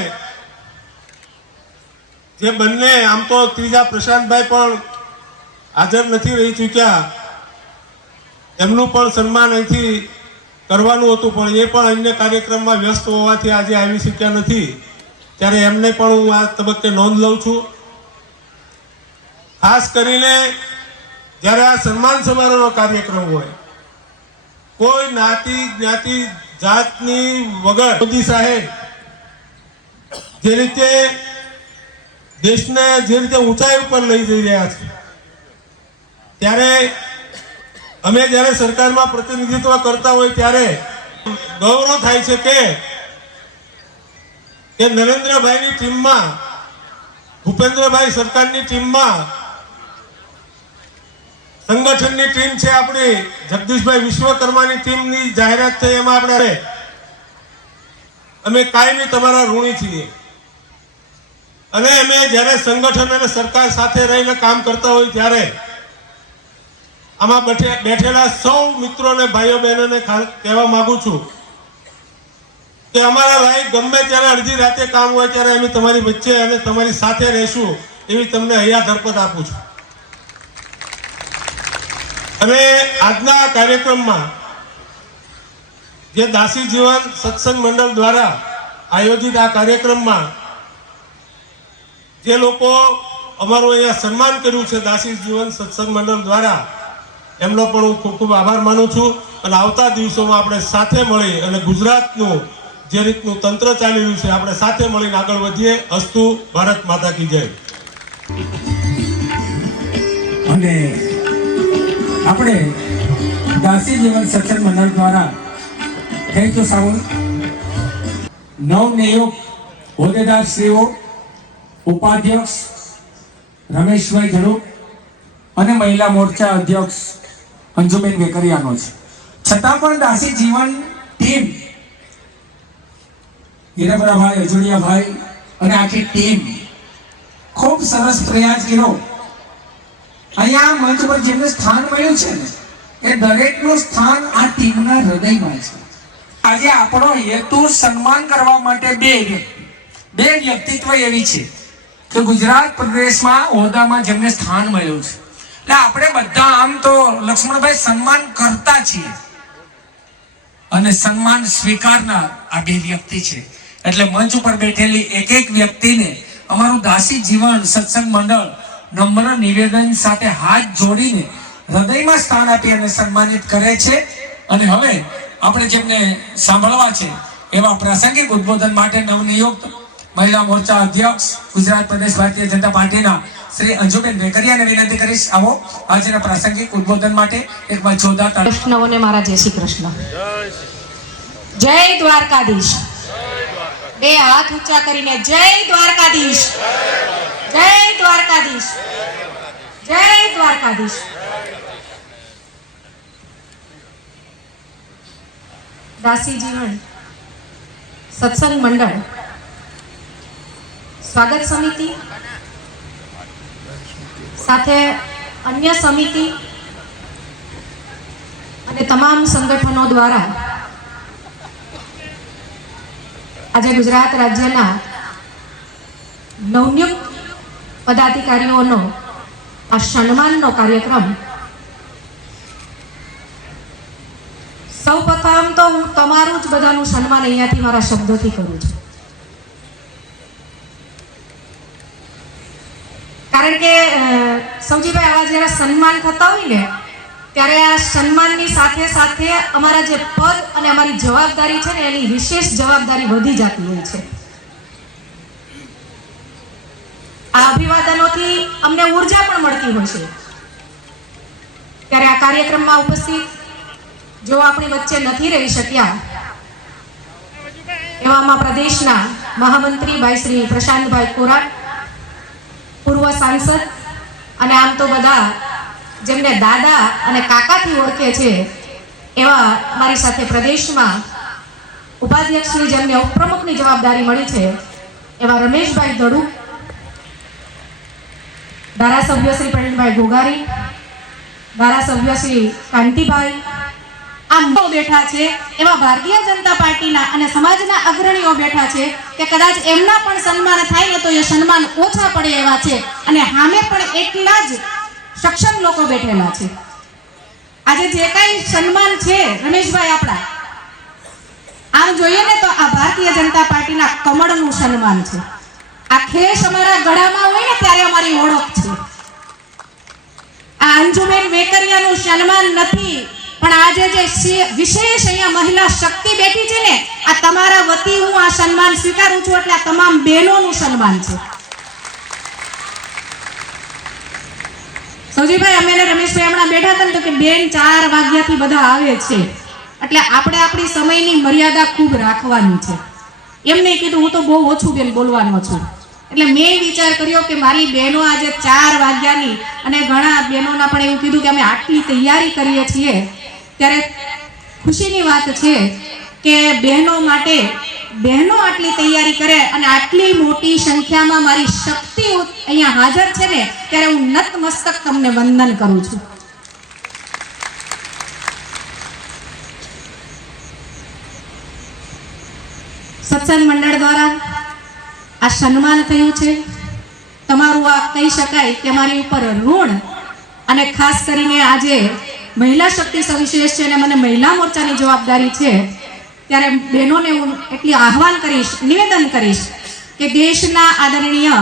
જે બંને, આમ તો ત્રીજા પ્રશાંતભાઈ પણ હાજર નથી રહી ચૂક્યા, એમનું પણ સન્માન અહીંથી કરવાનું હતું પણ એ પણ અન્ય કાર્યક્રમમાં વ્યસ્ત હોવાથી આજે આવી શક્યા નથી, ત્યારે એમને પણ હું આ તબક્કે નોંધ લઉં છું. ખાસ કરીને જ્યારે આ સન્માન સમારોહનો કાર્યક્રમ હોય, કોઈ જ્ઞાતિ જાતની વગર મોદી સાહેબ જે રીતે દેશને જે રીતે ઊંચાઈ ઉપર લઈ જઈ રહ્યા છે, ત્યારે અમે જ્યારે સરકારમાં પ્રતિનિધિત્વ કરતા હોય ત્યારે ગૌરવ થાય છે કે નરેન્દ્રભાઈની ટીમમાં, ભૂપેન્દ્રભાઈ સરકારની ટીમમાં સંગઠનની ટીમ છે આપણી, જગદીશભાઈ વિશ્વકર્માની ટીમની જાહેરાત થઈ, એમાં આપણે અમે કાયમી તમારા ઋણી છીએ અને અમે જ્યારે સંગઠન અને સરકાર સાથે રહીને કામ કરતા હોય ત્યારે આમાં બેઠેલા સૌ મિત્રોને, ભાઈઓ બહેનોને કહેવા માંગુ છું કે અમારા ભાઈ ગમે ત્યારે અડધી રાતે કામ હોય ત્યારે અમે તમારી વચ્ચે અને તમારી સાથે રહીશું એવી તમને હૈયા ધરપત આપું છું. અને આજના કાર્યક્રમમાં જે દાસી જીવન સત્સંગ મંડળ દ્વારા આયોજિત આ કાર્યક્રમમાં જે લોકો અમારું અહીંયા સન્માન કર્યું છે દાસી જીવન સત્સંગ મંડળ દ્વારા, એમનો પણ હું ખૂબ ખૂબ આભાર માનું છું. અને આવતા દિવસોમાં આપણે સાથે મળી અને ગુજરાતનું જે રીતનું તંત્ર ચાલી રહ્યું છે આપણે સાથે મળીને આગળ વધીએ. અસ્તુ. ભારત માતા કી જય. અને આપણે દાસી જીવન સત્સંગ મંડળ દ્વારા થેન્ક યુ સાઉન્ડ નવનિયુક્ત હોદ્દેદાર શ્રીઓ, ઉપાધ્યક્ષ રમેશભાઈ ધડુ અને મહિલા મોરચા અધ્યક્ષ અંજુબેન વેકરિયાનો છે. છતાં પણ દાસી જીવન ટીમ હીરાબરાભાઈ, અજોડિયાભાઈ અને આખી ટીમ ખૂબ સરસ પ્રયાસ કર્યો. અહીંયા મંચ પર જેમને સ્થાન મળ્યું છે ને એ દરેકનું સ્થાન આ ટીમના હૃદયમાં છે. આજે આપણો હેતુ સન્માન કરવા માટે બે વ્યક્તિત્વ એવી છે કે ગુજરાત પ્રદેશમાં હોદ્દામાં જેમને સ્થાન મળ્યું છે. એટલે આપણે બધા આમ તો લક્ષ્મણભાઈ સન્માન કરતા છીએ અને સન્માન સ્વીકારનાર આ બે વ્યક્તિ છે. એટલે મંચ ઉપર બેઠેલી એક એક વ્યક્તિને અમારું દાસી જીવન સત્સંગ મંડળ નમ્ર નિવેદન સાથે હાથ જોડીને હૃદયમાં સ્થાન આપી અને સન્માનિત કરે છે. અને હવે આપણે જેમને સાંભળવા છે એવા પ્રાસંગિક ઉદ્બોધન માટે નવનિયુક્ત મહિલા મોરચા અધ્યક્ષ ગુજરાત પ્રદેશ ભારતીય જનતા પાર્ટીના શ્રી અંજુબેન વેકરિયાને વિનંતી કરીશ. આવો આજના પ્રાસંગિક ઉદ્બોધન માટે એકવાર જોરદાર તાળી. કૃષ્ણઓને મારા જય શ્રી કૃષ્ણ. જય દ્વારકાધીશ. બે હાથ ઊંચા કરીને જય દ્વારકાધીશ, જય દ્વારકાધીશ, જય દ્વારકાધીશ. દાસી જીવન સત્સંગ મંડળ સ્વાગત સમિતિ સાથે અન્ય સમિતિ અને તમામ સંગઠનો દ્વારા આજે ગુજરાત રાજ્યના નવનિયુક્ત પદાધિકારીઓનો આ સન્માનનો કાર્યક્રમ સૌપ્રથમ તો હું તમારું જ બધાનું સન્માન અહીંયાથી મારા શબ્દોથી કરું છું. કારણ કે સૌજીભાઈ આવા જ્યારે સન્માન થતા હોય ને ત્યારે આ સન્માનની સાથે સાથે અમારા જે પદ અને અમારી જવાબદારી છે ને એની વિશેષ જવાબદારી વધી જતી હોય છે. આ અભિવાદનોથી અમને ઉર્જા પણ મળતી હોય છે. ત્યારે આ કાર્યક્રમમાં ઉપસ્થિત જો આપણી વચ્ચે નથી રહી શક્યા એવામાં પ્રદેશના મહામંત્રી ભાઈ શ્રી પ્રશાંતભાઈ કોરાટ, પૂર્વ સાંસદ અને આમ તો બધા જેમને દાદા અને કાકાથી ઓળખે છે એવા મારી સાથે પ્રદેશમાં ઉપાધ્યક્ષની જેમને ઉપપ્રમુખની જવાબદારી મળી છે એવા રમેશભાઈ ધડુ, ધારાસભ્ય શ્રી પ્રવીણભાઈ ગોગારી, ધારાસભ્ય શ્રી કાંતિભાઈ આમ બેઠા છે એવા ભારતીય જનતા પાર્ટીના અને સમાજના અગ્રણીઓ બેઠા છે કે કદાચ એમના પણ સન્માન થાય ને તો એ સન્માન ઓછા પડે એવા છે. અને સામે પણ એટલા જ સક્ષમ લોકો બેઠેલા છે. આજે જે કઈ સન્માન છે રમેશભાઈ આપણા આમ જોઈએ ને તો આ ભારતીય જનતા પાર્ટીના કમળનું સન્માન છે. આ ખેસ અમારા ગળામાં હોય ને ત્યારે અમારી ઓળખ છે. આ અંજુબેન વેકરિયાનું સન્માન નથી, પણ આજે જે વિશેષ અહીંયા મહિલા શક્તિ બેઠી છે ને આ તમારા વતી હું આ સન્માન સ્વીકારું છું. એટલે આ તમામ બહેનોનું સન્માન છે. સૌજીભાઈ અમે રમેશભાઈ હમણાં બેઠા હતા ને તો કે બેન 4 વાગ્યાથી બધા આવે છે એટલે આપણે આપણી સમયની મર્યાદા ખૂબ રાખવાની છે. એમને કીધું હું તો બહુ ઓછું બેન બોલવાનો છું. એટલે મેં વિચાર કર્યો કે મારી બહેનો આજે 4 વાગ્યાની અને ઘણા બહેનોના પણ એવું કીધું કે અમે આટલી તૈયારી કરીએ છીએ ત્યારે ખુશીની વાત છે કે બહેનો માટે બહેનો આટલી તૈયારી કરે અને આટલી મોટી સંખ્યામાં મારી શક્તિ અહીંયા હાજર છે ને ત્યારે હું નતમસ્તક તમને વંદન કરું છું. સત્સંગ મંડળ દ્વારા આ સન્માન થયું છે. તમારું આ કહી શકાય કે મારી ઉપર ઋણ અને ખાસ કરીને આજે મહિલા શક્તિ સવિશેષ છે અને મને મહિલા મોરચાની જવાબદારી છે ત્યારે બહેનોને હું એટલી આહ્વાન કરીશ, નિવેદન કરીશ કે દેશના આદરણીય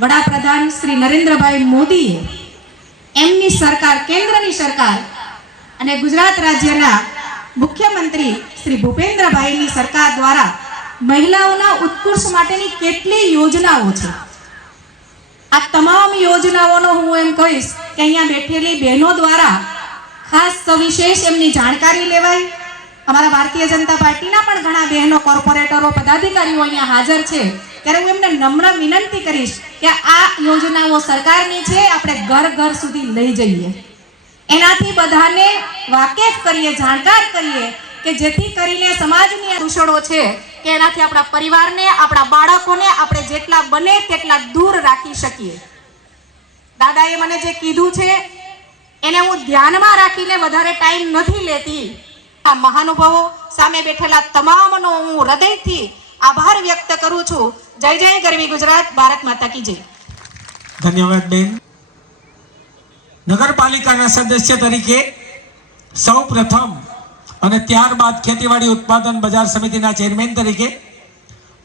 વડાપ્રધાન શ્રી નરેન્દ્રભાઈ મોદીએ એમની સરકાર, કેન્દ્રની સરકાર અને ગુજરાત રાજ્યના મુખ્યમંત્રી શ્રી ભૂપેન્દ્રભાઈની સરકાર દ્વારા મહિલાઓના ઉત્કર્ષ માટેની કેટલી યોજનાઓ છે. આ તમામ યોજનાઓનો હું એમ કહીશ કે અહીંયા બેઠેલી બહેનો દ્વારા ખાસ સવિશેષ એમની જાણકારી લેવાય. અમારા ભારતીય જનતા પાર્ટીના પણ ઘણા બહેનો, કોર્પોરેટરો, પદાધિકારીઓ અહીંયા હાજર છે, ત્યારે હું એમને નમ્ર વિનંતી કરીશ કે આ યોજનાઓ સરકારની છે, આપણે ઘર ઘર સુધી લઈ જઈએ, એનાથી બધાને વાકેફ કરીએ, જાણકાર કરીએ, કે જેથી કરીને સમાજની આ દૂષણો છે કે એનાથી આપણા પરિવારને, આપણા બાળકોને આપણે જેટલા બને તેટલા દૂર રાખી શકીએ. દાદાએ મને જે કીધું છે એને હું ધ્યાનમાં રાખીને વધારે ટાઈમ નથી લેતી. આ મહાનુભાવો સામે બેઠેલા તમામનો હું હૃદયથી આભાર વ્યક્ત કરું છું. જય જય ગરવી ગુજરાત, ભારત માતા કી જય. ધન્યવાદ બેન. નગરપાલિકાના સદસ્ય તરીકે સૌ પ્રથમ અને ત્યારબાદ ખેતીવાડી ઉત્પાદન બજાર સમિતિના ચેરમેન તરીકે,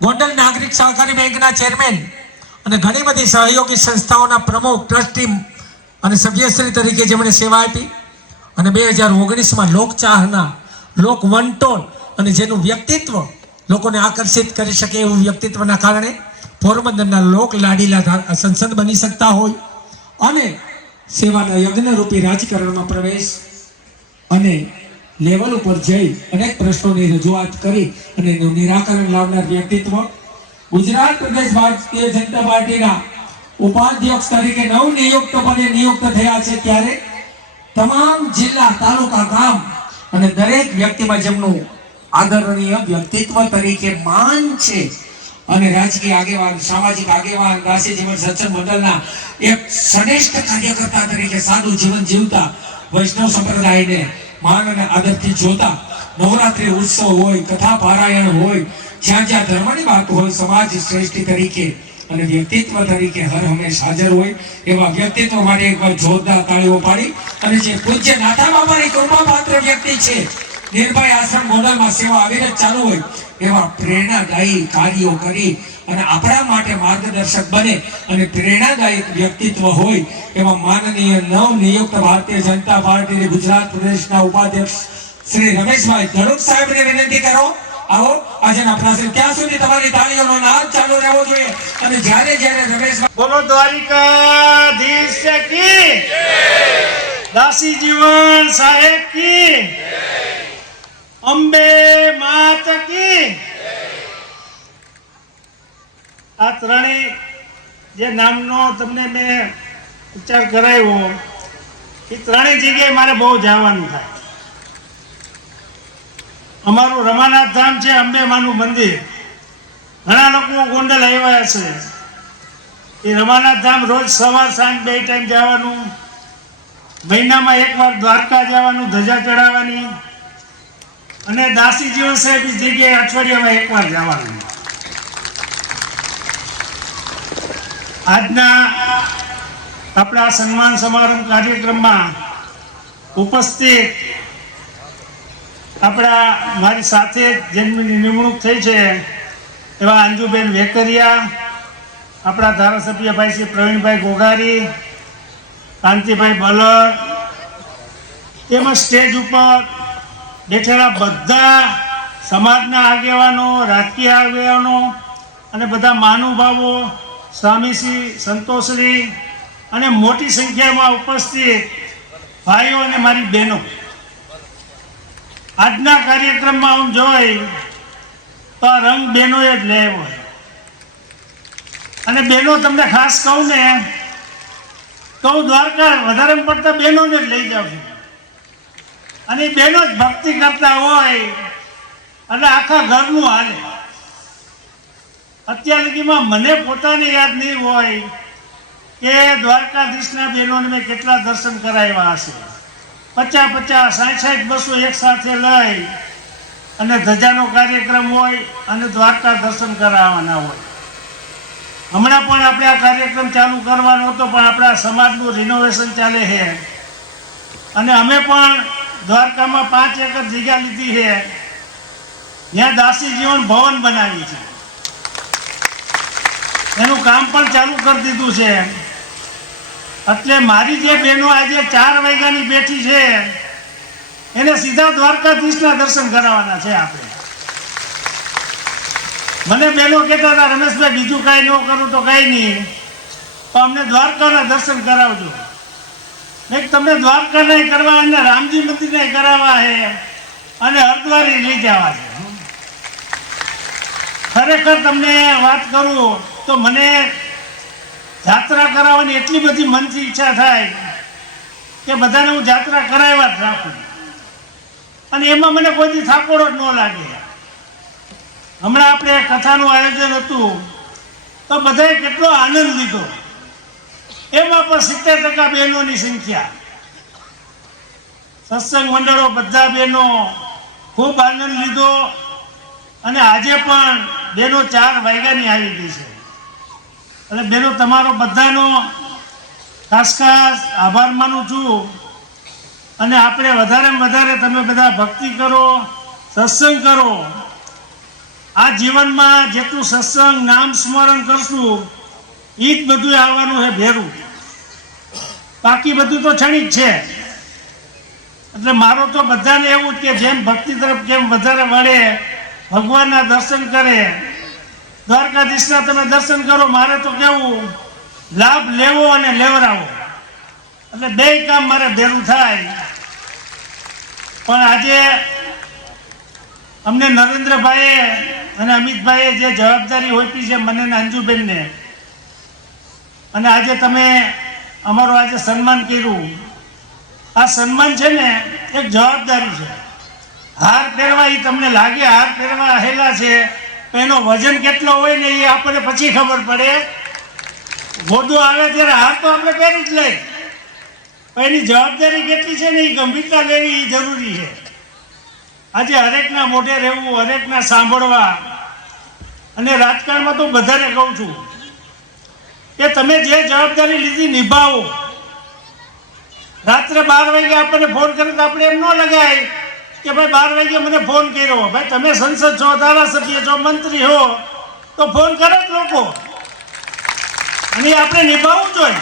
ગોંડલ નાગરિક સહકારી બેંકના ચેરમેન અને ઘણી બધી સહયોગી સંસ્થાઓના પ્રમુખ, ટ્રસ્ટી અને સભ્યશ્રી તરીકે જેમણે સેવા આપી અને 2019માં લોકચાહના, લોક વંટોળ અને જેનું વ્યક્તિત્વ લોકોને આકર્ષિત કરી શકે એવું વ્યક્તિત્વના કારણે પોરબંદરના લોક લાડીલા સંસદ બની શકતા હોય અને સેવાના યજ્ઞરૂપી રાજકારણમાં પ્રવેશ અને લેવલ ઉપર જઈ અનેક પ્રશ્નોની રજૂઆત કરી અને એનું નિરાકરણ લાવનાર વ્યક્તિત્વ ગુજરાત પ્રદેશ ભારતીય જનતા પાર્ટીના ઉપાધ્યક્ષ તરીકે નવનિયુક્ત પદે નિયુક્ત થયા છે. ત્યારે તમામ જિલ્લા, તાલુકા, ગામ અને દરેક વ્યક્તિમાં જેમનું આદરણીય વ્યક્તિત્વ તરીકે માન છે અને રાજકીય આગેવાન, સામાજિક આગેવાન, રાષ્ટ્રીય જીવન સત્સંગ મંડળના એક શ્રેષ્ઠ કાર્યકર્તા તરીકે સાદું જીવન જીવતા વૈષ્ણવ સંપ્રદાયને માન અને આદરથી જોતા, નવરાત્રી ઉત્સવ હોય, કથા પારાયણ હોય, જ્યાં જ્યાં ધર્મની વાત હોય, સમાજ શ્રેષ્ઠી તરીકે અને વ્યક્તિત્વ તરીકે હર હંમેશ હાજર હોય એવા વ્યક્તિત્વ માટે એકવાર જોરદાર તાળીઓ પાડી અને જે પૂજ્ય નાથા બાબાની કૃપા પાત્ર વ્યક્તિ છે, નિર્ભય આશ્રમ ગોંડલમાં સેવા આવીને ચાલુ હોય એવા પ્રેરણાદાયી કાર્યો કરી અને આપણા માટે માર્ગદર્શક બને અને પ્રેરણાદાયક વ્યક્તિત્વ હોય એવા માનનીય નવનિયુક્ત ભારતીય જનતા પાર્ટીની ગુજરાત પ્રદેશના ઉપાધ્યક્ષ શ્રી રમેશભાઈ ધડુક સાહેબને વિનંતી કરો. આવો આજના પ્રશ્ન ત્યાં સુધી તમારી તાળીઓનો નાદ ચાલુ રહેવો જોઈએ અને જ્યારે જ્યારે રમેશભાઈ બોલો દ્વારિકાધીશ કી જય, દાસી જીવન સાહેબ કી જય, અંબે માત કી જય. આ ત્રણેય જે નામનો તમને મેં ઉચ્ચાર કરાવ્યો એ ત્રણેય જગ્યાએ મારે બહુ જવાનું થાય. અમારું રમાનાથ ધામ છે, અંબે માનું મંદિર. ઘણા લોકો ગોંડલ આવ્યા છે. એ રમાનાથ ધામ રોજ સવાર સાંજ 2 ટાઈમ જવાનું, મહિનામાં એકવાર દ્વારકા જવાનું, ધજા ચડાવવાની, અને દાસી જીવન સાહેબ જગ્યાએ અઠવાડિયામાં એકવાર જવાનું. આજના આપણા સન્માન સમારંભ કાર્યક્રમમાં ઉપસ્થિત આપણા મારી સાથે જેમની નિમણૂક થઈ છે એવા અંજુબેન વેકરિયા, આપણા ધારાસભ્ય ભાઈ શ્રી પ્રવીણભાઈ ગોગારી, કાંતિભાઈ બલર, તેમજ સ્ટેજ ઉપર બેઠેલા બધા સમાજના આગેવાનો, રાજકીય આગેવાનો અને બધા મહાનુભાવો, સ્વામીશ્રી, સંતોશ્રી અને મોટી સંખ્યામાં ઉપસ્થિત ભાઈઓ અને મારી બહેનો, આજના કાર્યક્રમમાં હું જોઈ તો આ રંગ બહેનોએ જ લેવો. અને બહેનો તમને ખાસ કહું ને તો હું દ્વારકા વધારે પડતા બહેનોને જ લઈ જાઉં છું. અને બહેનો જ ભક્તિ કરતા હોય એટલે આખા ઘરનું હાલે. અત્યાર લગીમાં મને પોતાને યાદ નહીં હોય કે દ્વારકાધીશના બહેનોને મેં કેટલા દર્શન કરાવ્યા હશે. 50, 60, 200 એક સાથે લઈ અને ધજાનો કાર્યક્રમ હોય અને દ્વારકા દર્શન કરાવવાના હોય. હમણાં પણ આપણે આ કાર્યક્રમ ચાલુ કરવાનો હતો, પણ આપણા સમાજનું રિનોવેશન ચાલે છે અને અમે પણ દ્વારકામાં 5 એકર જગ્યા લીધી છે, ત્યાં દાસી જીવન ભવન બનાવી છે. એનું કામ પણ ચાલુ કરી દીધું છે. એટલે મારી જે બહેનો આજે 4 વાગ્યાની બેઠી છે એને સીધા દ્વારકાધીશના દર્શન કરાવવાના છે આપણે. મને બહેનો કહેતા હતા, રમેશભાઈ બીજું કાંઈ ન કરું તો કાંઈ નહીં, તો અમને દ્વારકાના દર્શન કરાવજો. મેં તમને દ્વારકા નહીં કરવા અને રામજી મંદિર નહીં કરાવવા છે અને હરદ્વારી લઈ જવા છે. ખરેખર તમને વાત કરું તો મને જાત્રા કરાવવાની એટલી બધી મનથી ઈચ્છા થાય કે બધાને હું જાત્રા કરાવ્યા જ રાખું, અને એમાં મને કોઈ દી થાકોડો જ ન લાગે. હમણાં આપણે કથાનું આયોજન હતું તો બધાએ કેટલો આનંદ લીધો, એમાં પણ 70% બહેનોની સંખ્યા. સત્સંગ મંડળો બધા બહેનો ખૂબ આનંદ લીધો, અને આજે પણ બહેનો 4 વાગ્યાની આવી ગઈ છે. એટલે બહેનો તમારો બધાનો ખાસ ખાસ આભાર માનું છું. અને આપણે વધારેમાં વધારે તમે બધા ભક્તિ કરો, સત્સંગ કરો. આ જીવનમાં જેટલું સત્સંગ નામ સ્મરણ કરશું એ જ બધું આવવાનું છે ભેરું, બાકી બધું તો ક્ષણિક છે. એટલે મારો તો બધાને એવું જ કે જેમ ભક્તિ તરફ કેમ વધારે વળે, ભગવાનના દર્શન કરે, દ્વારકાધીશના તમે દર્શન કરો. મારે તો કેવું, લાભ લેવો અને લેવરાવો, એટલે 2 કામ મારે ભેરું થાય. પણ આજે અમને નરેન્દ્રભાઈએ અને અમિતભાઈએ જે જવાબદારી હોપી છે મને ને અંજુબેનને, અને આજે તમે અમારું આજે સન્માન કર્યું. આ સન્માન છે ને એક જવાબદારી છે. હાર પહેરવા એ તમને લાગે હાર પહેરવા હેલા છે, તો એનો વજન કેટલો હોય ને એ આપણને પછી ખબર પડે. ગોદો આવે ત્યારે હાર તો આપણે પહેરી જ લઈ, પણ એની જવાબદારી કેટલી છે ને એ ગંભીરતા લેવી એ જરૂરી છે. આજે હરેકના મોઢે રહેવું, હરેકના સાંભળવા, અને રાજકારણમાં તો બધાને કહું છું કે તમે જે જવાબદારી લીધી નિભાવો. રાત્રે 12 વાગે આપણને ફોન કરે તો આપણે એમ ન લગાય કે ભાઈ 12 વાગે મને ફોન કર્યો. ભાઈ તમે સંસદ છો, ધારાસભ્ય છો, મંત્રી હો, તો ફોન કરે જ લોકો, અને આપણે નિભાવવું જોઈએ.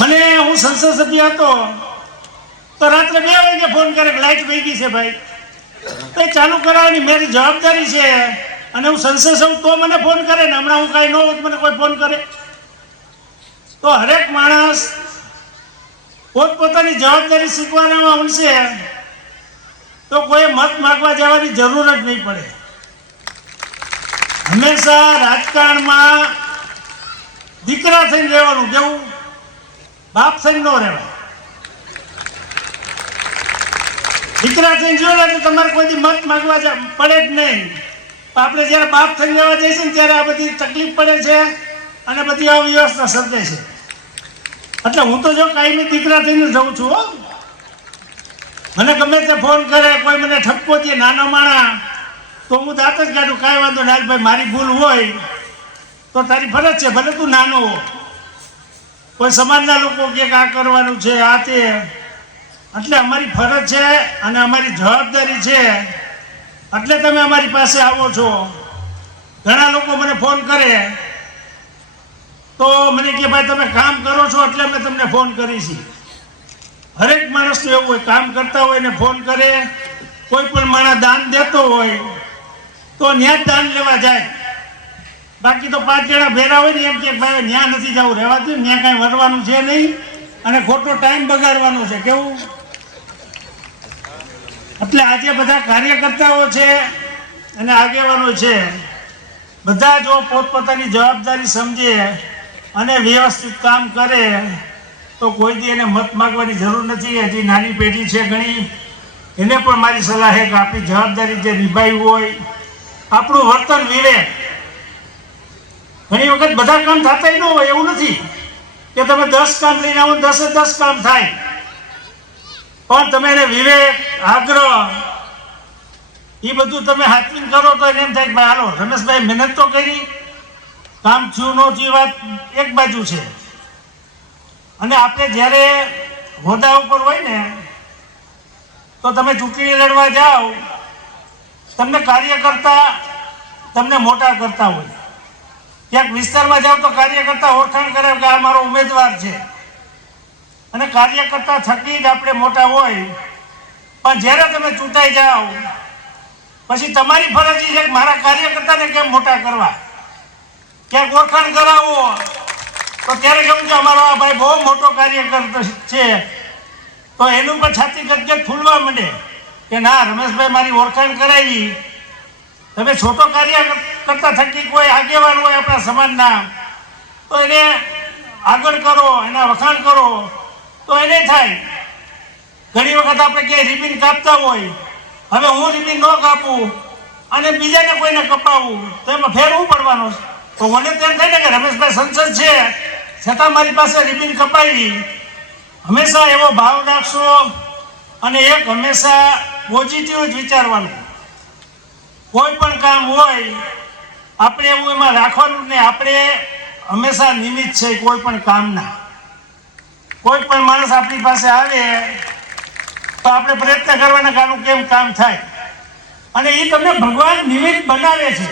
મને હું સંસદ સભ્ય હતો તો રાત્રે 2 વાગે ફોન કરે કે લાઈટ વહી ગઈ છે ભાઈ, તો એ ચાલુ કરાવવાની મારી જવાબદારી છે. અને હું સંસદ છું તો મને ફોન કરે ને, હમણાં હું કાંઈ ન હોત મને કોઈ ફોન કરે. તો હરેક માણસ પોતપોતાની જવાબદારી સ્વીકારવામાં આવશે તો કોઈ મત માગવા જવાની જરૂર જ નહીં પડે. હંમેશા રાજકારણમાં દીકરા થઈને રહેવાનું, કેવું બાપ થઈને ન રહેવાય. દીકરા થઈને જોડે તો તમારે કોઈ દી મત માગવા પડે જ નહીં. આપણે જ્યારે બાપ થઈને રહેવા જઈશું ને ત્યારે આ બધી તકલીફ પડે છે અને બધી અવ્યવસ્થા સર્જાય છે. એટલે હું તો જો કાંઈ દીકરા થઈને જઉં છું હો. મને ગમે તે ફોન કરે, કોઈ મને ઠપકો દે નાનો માણા, તો હું દાંત જ કાઢું, કાંઈ વાંધો ના ભાઈ, મારી ભૂલ હોય તો તારી ફરજ છે, ભલે તું નાનો હો. કોઈ સમાજના લોકો કે આ કરવાનું છે આ તે, એટલે અમારી ફરજ છે અને અમારી જવાબદારી છે, એટલે તમે અમારી પાસે આવો છો. ઘણા લોકો મને ફોન કરે તો મને કે ભાઈ તમે કામ કરો છો એટલે અમે તમને ફોન કરીશું. હરેક માણસનું એવું હોય, કામ કરતા હોય ને ફોન કરે. કોઈ પણ માણસ દાન દેતો હોય તો ન્યા જ દાન લેવા જાય. બાકી તો 5 જણા ભેરા હોય ને એમ કે ભાઈ ન્યા નથી જવું, રહેવા દે, ન્યા કાંઈ વળવાનું છે નહીં અને ખોટો ટાઈમ બગાડવાનો છે, કેવું. એટલે આજે બધા કાર્યકર્તાઓ છે અને આગેવાનો છે, બધા જો પોતપોતાની જવાબદારી સમજે અને વ્યવસ્થિત કામ કરે તો કોઈ દી એને મત માગવાની જરૂર નથી. હજી નાની પેઢી છે ઘણી, એને પણ મારી સલાહ છે કે આપણી જવાબદારી જે નિભાવી હોય, આપણું વર્તન વિવેક. ઘણી વખત બધા કામ થતા ન હોય, એવું નથી કે તમે 10 કામ લઈને આવો 10 કામ થાય, પણ તમે એને વિવેક, આગ્રહ એ બધું તમે હાથવીને કરો તો એને એમ થાય કે ભાઈ હાલો રમેશભાઈ મહેનત તો કરી, કામ થયું ન થયું વાત એક બાજુ છે. અને આપણે જ્યારે હોદ્દા ઉપર હોય ને તો તમે ચૂંટણી લડવા જાઓ, તમને કાર્યકર્તા તમને મોટા કરતા હોય, ક્યાંક વિસ્તારમાં જાઓ તો કાર્યકર્તા ઓળખાણ કરે કે આ મારો ઉમેદવાર છે, અને કાર્યકર્તા થકી જ આપણે મોટા હોય. પણ જ્યારે તમે ચૂંટાઈ જાઓ પછી તમારી ફરજ છે કે મારા કાર્યકર્તાને કેમ મોટા કરવા, ક્યાંક ઓળખાણ કરાવો તો ત્યારે કેવું કે અમારો આ ભાઈ બહુ મોટો કાર્યકર્તા છે, તો એનું પણ છાતી ગદગદ ફૂલવા માંડે કે ના રમેશભાઈ મારી ઓળખાણ કરાવી. તમે છોટો કાર્યકર્તા થકી કોઈ આગેવાન હોય આપણા સમાજના તો એને આગળ કરો, એના વખાણ કરો તો એને થાય. ઘણી વખત આપણે ક્યાંય રિબિન કાપતા હોય, હવે હું રિબિન ન કાપું અને બીજાને કોઈને કપાવું તો એમાં ફેર હું પડવાનો છે? તો મને તેમ થાય ને કે રમેશભાઈ સંસદ છે છતાં મારી પાસે રિબિન કપાવી. હંમેશા એવો ભાવ રાખશો અને એક હંમેશા પોઝિટિવ જ વિચારવાનું. કોઈ પણ કામ હોય આપણે એવું એમાં રાખવાનું ને આપણે હંમેશા નિમિત્ત છે કોઈ પણ કામના. કોઈ પણ માણસ આપણી પાસે આવે તો આપણે પ્રયત્ન કરવાના કે આનું કેમ કામ થાય, અને એ તમને ભગવાન નિમિત્ત બનાવે છે.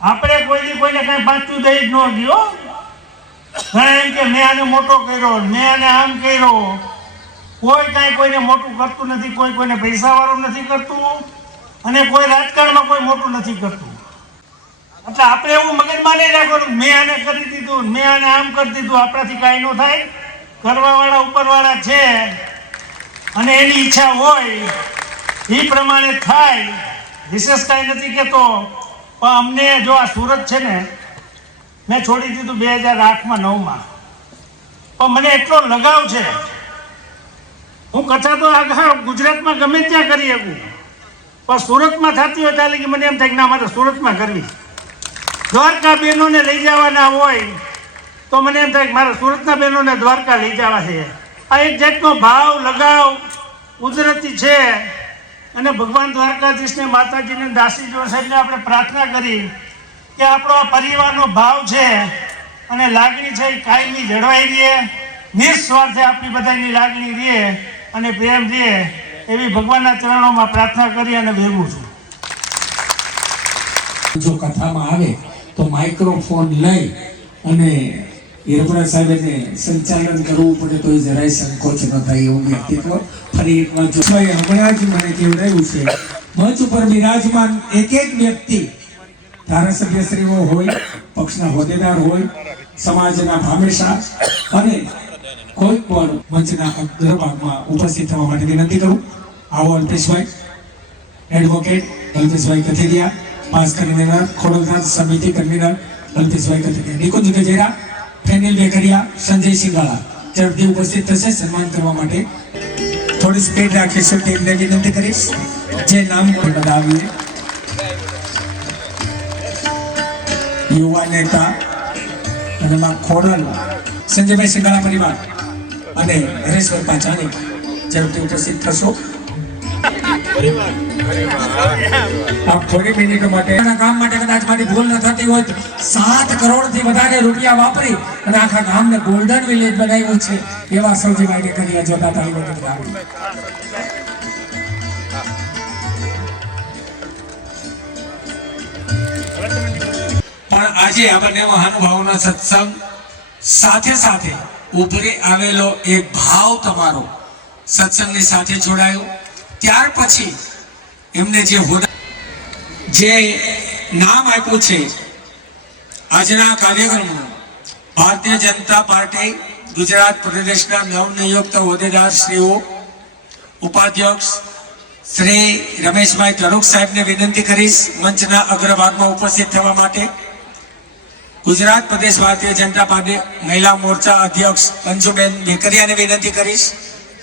આપણે કોઈને કાંઈ પાછું દઈ જ ન દો. ઘણા એમ કે મેં આને મોટો કર્યો, મેં આને આમ કર્યો. કોઈ કાંઈ કોઈને મોટું કરતું નથી, કોઈ કોઈને પૈસાવાળું નથી કરતું, અને કોઈ રાજકારણમાં કોઈ મોટું નથી કરતું. એટલે આપણે એવું મગજમાં નહીં રાખવાનું મેં આને કરી દીધું, મેં આને આમ કરી દીધું. આપણાથી કાંઈ ન થાય. કરવાવાળા ઉપરવાળા છે અને એની ઈચ્છા હોય એ પ્રમાણે થાય. વિશેષ કાંઈ નથી કહેતો, પણ અમને જો આ સુરત છે ને મેં છોડી દીધું 2008માં 9માં, પણ મને એટલો લગાવ છે. હું કથા તો આખા ગુજરાતમાં ગમે ત્યાં કરી શકું, પણ સુરતમાં થતી હોય ત્યારે મને એમ થાય કે ના મારે સુરતમાં કરવી. દ્વારકા બહેનોને લઈ જવાના હોય તો મને એમ થાય કે મારે સુરતના બહેનોને દ્વારકા લઈ જવા છે. આ એક જાતનો ભાવ લગાવ કુદરતી છે. અને ભગવાન દ્વારકાધીશને, માતાજીને, દાસી સાહેબને આપણે પ્રાર્થના કરી કે આપણો આ પરિવારનો ભાવ છે અને લાગણી છે એ કાયમી જળવાઈ રહે, નિસ્વાર્થે આપણી બધાની લાગણી રહે અને પ્રેમ રહે, એવી ભગવાનના ચરણોમાં પ્રાર્થના કરી અને ભેગું છું. જો કથામાં આવે તો માઇક્રોફોન લઈ અને હિરપરા સાહેબને સંચાલન કરવું પડે તો એ જરાય સંકોચ ન થાય એવું વ્યક્તિત્વ ફરી એકવાર જોવાય. હમણાં જ મને કેવડાયું છે મંચ ઉપર બિરાજમાન એક એક વ્યક્તિ, ધારાસભ્યશ્રીઓ હોય, પક્ષના હોદ્દેદાર હોય, સમાજના ભામેશા અને કોઈ પણ મંચના અગ્રભાગમાં ઉપસ્થિત થવા માટે વિનંતી કરું. આવો અલ્પેશભાઈ, એડવોકેટ અલ્પેશભાઈ કથેરિયા, પાસ કન્વીનર ખોડલધામ સમિતિ કન્વીનર અલ્પેશભાઈ કથેરિયા, નિકુંજ ગજેરા, ફેનિલ વેકરિયા, સંજય સિંગાળા ઝડપથી ઉપસ્થિત થશે સન્માન કરવા માટે. થોડી સ્પીડ રાખીશું ટીમને વિનંતી કરીશ જે નામ બતાવીએ. યુવા નેતા અને માં ખોડલ સંજયભાઈ સિંગાળા પરિવાર અને હરેશભાઈ પાચાણી ઝડપથી ઉપસ્થિત થશો. આપ થોડી મિનિટો માટે કામ માટે કદાચ મારી ભૂલ ન થતી હોય તો 7 કરોડથી વધારે રૂપિયા વાપરી અને આખા ગામને ગોલ્ડન વિલેજ બનાવ્યું છે એવા સૌજીભાઈ ને કરી જોતા તાળી બજાવી. પણ આજે આ બંને મહાનુભાવોનો સત્સંગ સાથે સાથે ઉભરી આવેલો એક ભાવ તમારો સત્સંગની સાથે જોડાયો. ત્યાર પછી એમને જે નામ આપ્યું છે આજના કાર્યક્રમનું, ભારતીય જનતા પાર્ટી ગુજરાત પ્રદેશના નવનિયુક્ત હોદ્દેદાર શ્રીઓ, ઉપાધ્યક્ષ શ્રી રમેશભાઈ ધરુક સાહેબને વિનંતી કરીશ મંચના અગ્રભાગમાં ઉપસ્થિત થવા માટે. ગુજરાત પ્રદેશ ભારતીય જનતા પાર્ટી મહિલા મોરચા અધ્યક્ષ અંજુબેન વેકરિયાને વિનંતી કરીશ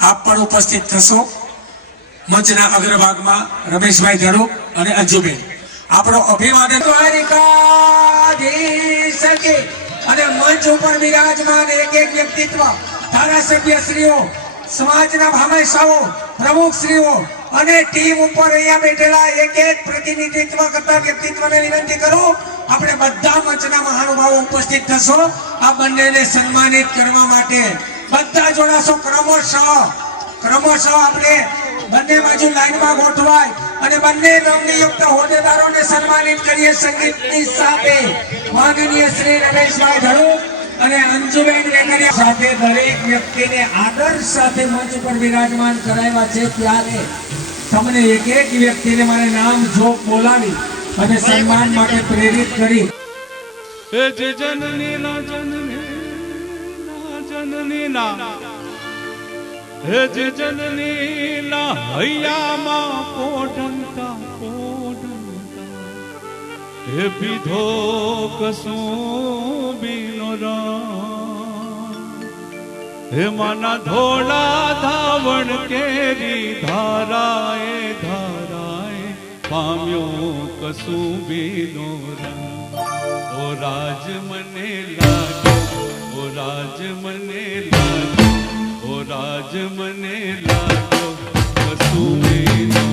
આપ પણ ઉપસ્થિત થશો. મંચના અગ્રભાગમાં રમેશભાઈ ધરુક અને અંજુબેન. આપણો અભિવાદન અને મંચ ઉપર બિરાજમાન એક એક વ્યક્તિત્વ, ધારાસભ્યશ્રીઓ, સમાજના ભામેશાઓ, પ્રમુખશ્રીઓ અને ટીમ ઉપર અહીંયા બેઠેલા એક એક પ્રતિનિધિત્વ કરતા વ્યક્તિત્વને વિનંતી કરું આપણે બધા મંચના મહાનુભાવો ઉપસ્થિત થશો આ બંનેને સન્માનિત કરવા માટે. બધા જોડાશો ક્રમશઃ આપણે બંને બાજુ લાઈનમાં ગોઠવાય અને બંને નવનિયુક્ત હોદ્દેદારોને સન્માનિત કરીએ સંગીતની સાથે માનનીય શ્રી રમેશભાઈ ધડુક અને અંજુબેન વેકરિયા સાથે દરેક વ્યક્તિને આદર સાથે મંચ પર વિરાજમાન કરાવ્યા છે ત્યારે તમને એક એક વ્યક્તિને મારે નામ જોગ બોલાવી અને સન્માન માટે પ્રેરિત કરી હે જે જનની ના જનની ના હે જે જનની ના હૈયામાં પોઢંતા હે પીધો કસું બીનો હે માના ધોળા ધાવણ કેરી ધારાએ પામ્યો કસું બીનો ઓ રાજ મને લાગ્યો ઓ રાજ મને લાગ્યો ઓ રાજ મને લાગ્યો કસું બીનો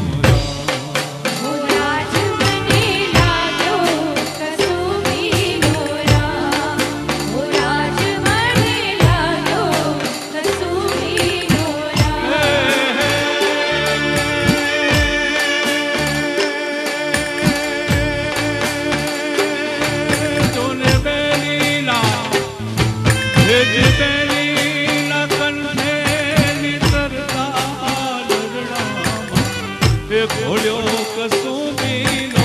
ઘોડ્યો કસું બીનો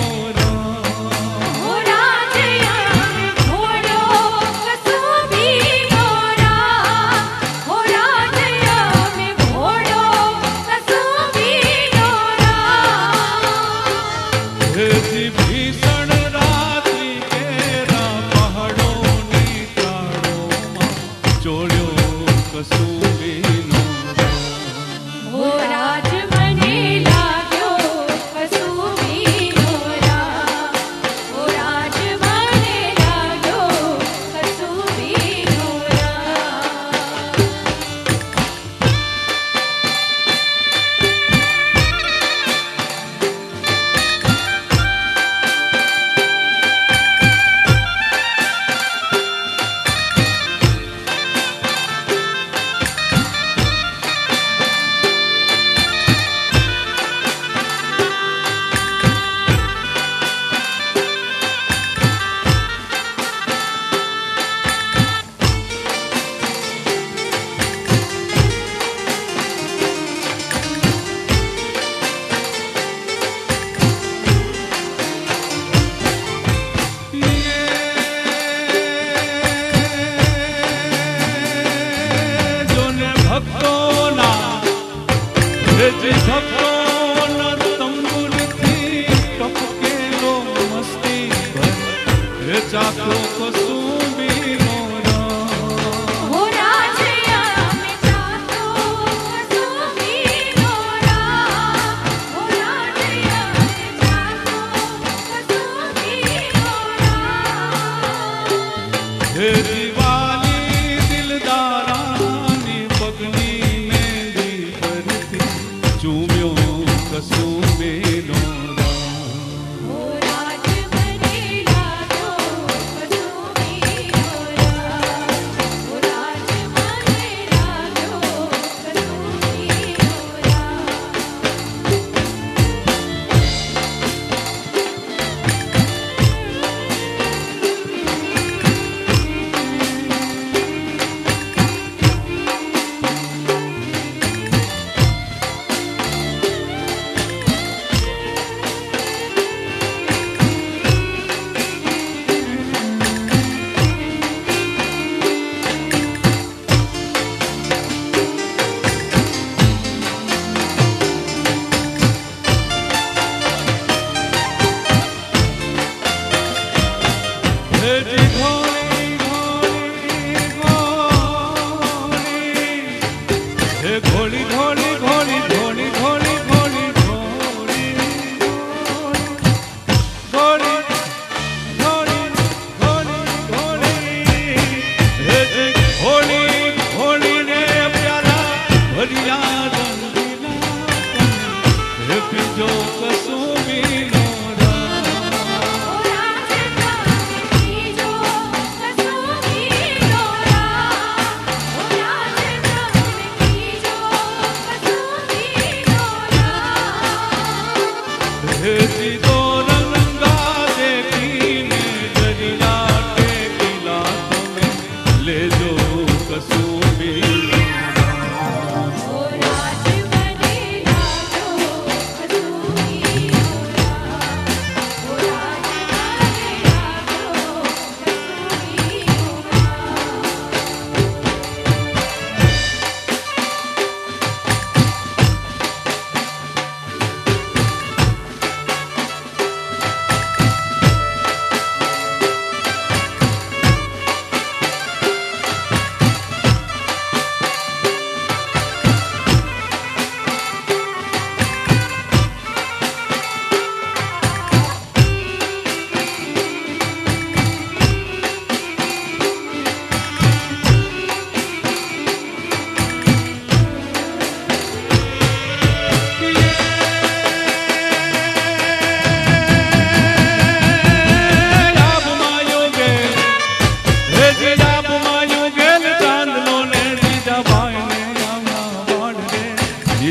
ભીષણ રાત્રિ કેરા પહાડોની તાળોમાં ચોળ્યો કસું બીનો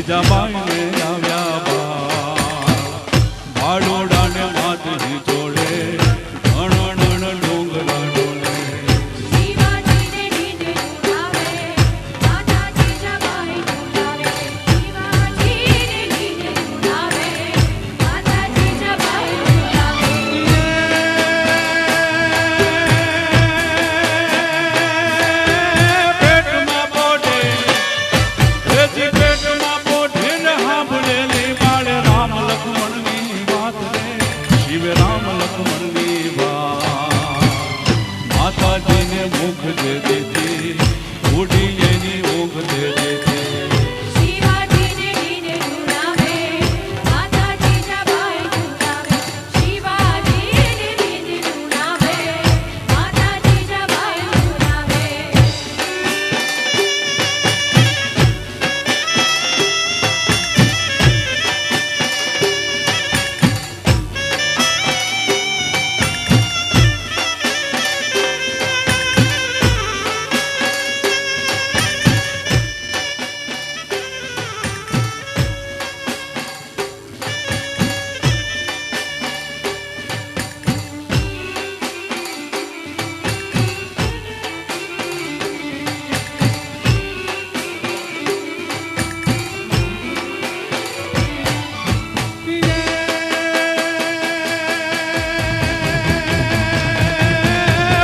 જીજાબાઈને આવ્યા ભાડોડાને માથે જોડે ઘણ ડુંગરા ડોલે શિવાજીને નીંદે ઝુલાવે માતા જીજાબાઈ ઝુલાવે શિવાજીને નીંદે ઝુલાવે માતા જીજાબાઈ ઝુલાવે પેટમાં પોઢે રેજી પેટમાં પોઢે ને સાંભળેલી બાળે રામ લક્ષ્મણની વાત રે શિવ રામ લક્ષ્મણની વાત માતાજીને મુખ દે દેતી ઉડી એની ઊંઘ દે દેતી શિવાજીને નીંદે ઝુલાવે માતા જીજાબાઈ ઝુલાવે શિવાજીને નીંદે ઝુલાવે માતા જીજાબાઈ ઝુલાવે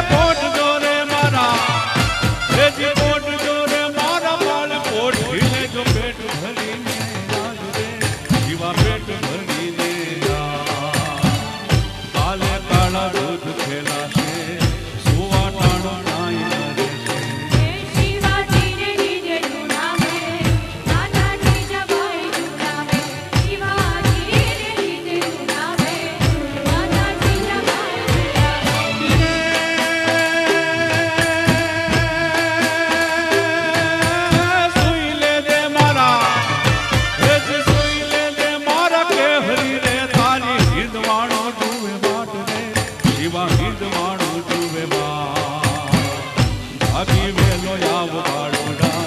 પોટ જોરે મારા રેજી પોટ જોરે મારા બાળ પોટ ઢીલે જો પેટ ભરીને રાજે જીવા પેટ ભરીને કાલે કાળા દૂધ ખેલાશે સુવા ટાણો નાઈ રહેશે શિવાજીને નીંદે ઝુલાવે માતા જીજાબાઈ ઝુલાવે શિવાજીને નીંદે ઝુલાવે માતા જીજાબાઈ ઝુલાવે સુઈ લે દે મારા રેજી સુઈ લે દે મારા કેહરી રે તારી હિંદવાણો જુએ બાટ રે શિવા હિંદવાણો જુએ બાટ ભાગી વેલો આવ બાળોડા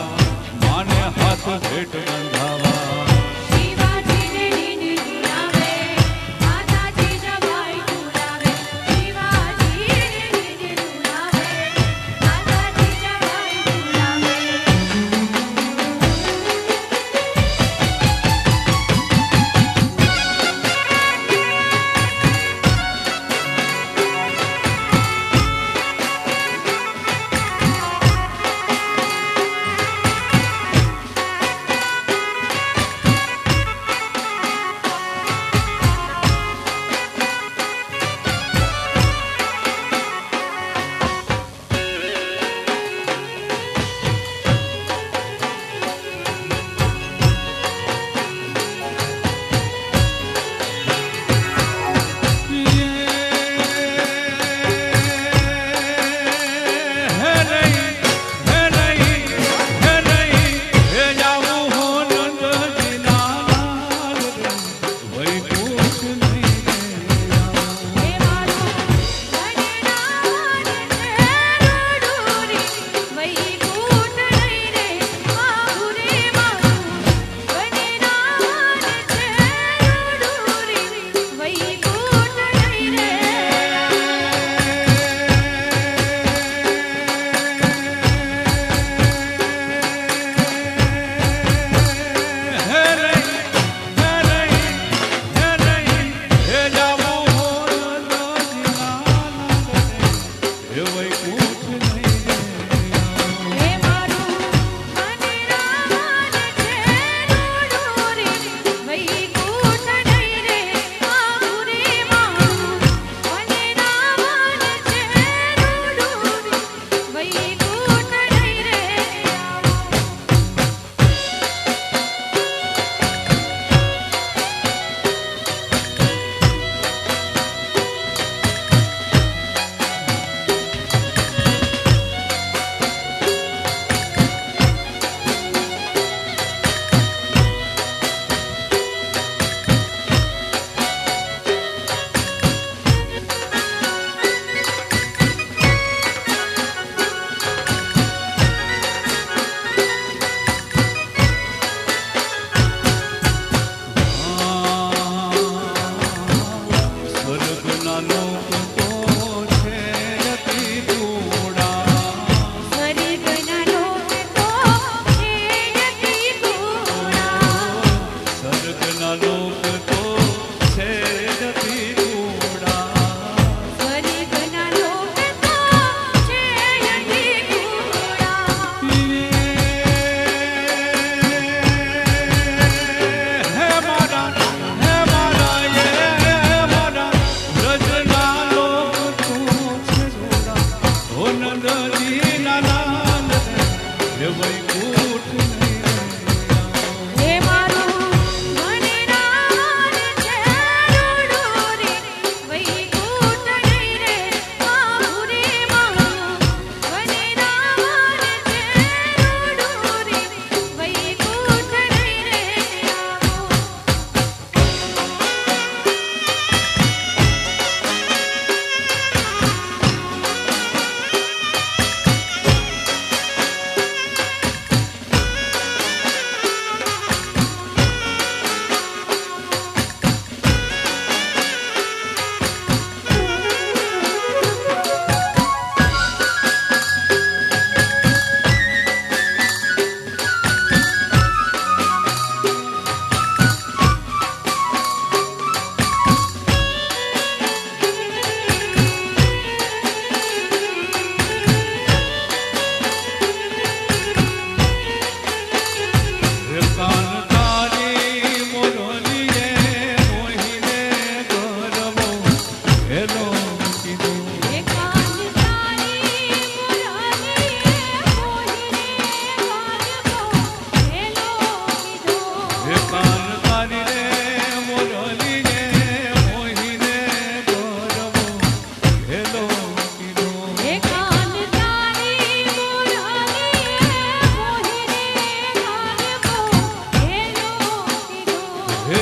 માને હાથ ભેટ બંધાવા શિવાજીને નીંદે ઝુલાવે માતા જીજાબાઈ ઝુલાવે શિવાજીને નીંદે ઝુલાવે માતા જીજાબાઈ ઝુલાવે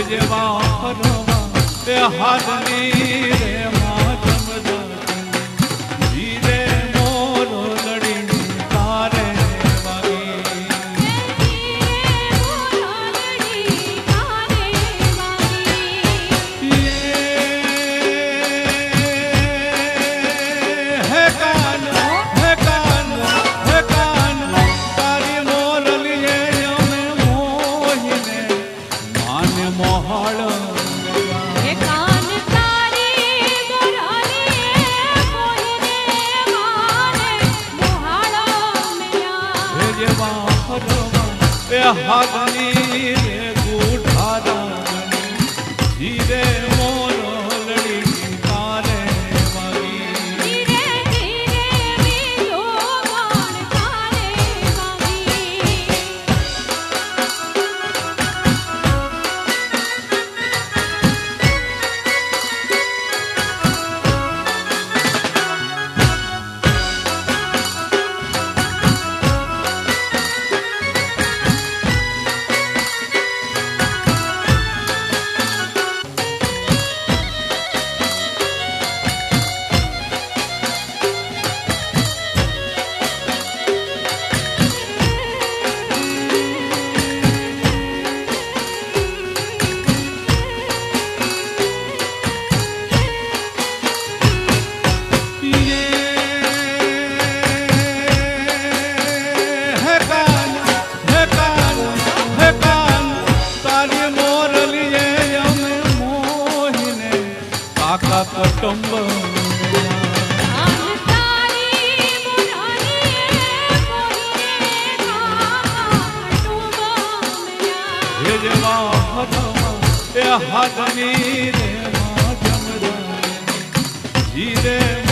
જેવા હરવા એ હાથની રે માધમ ધીરે મોર લડી તારે હાથની રે ગુઠારા ધીરે મોર લડી તારે વાગી કુટુંબ હાથની રે માધમ ધીરે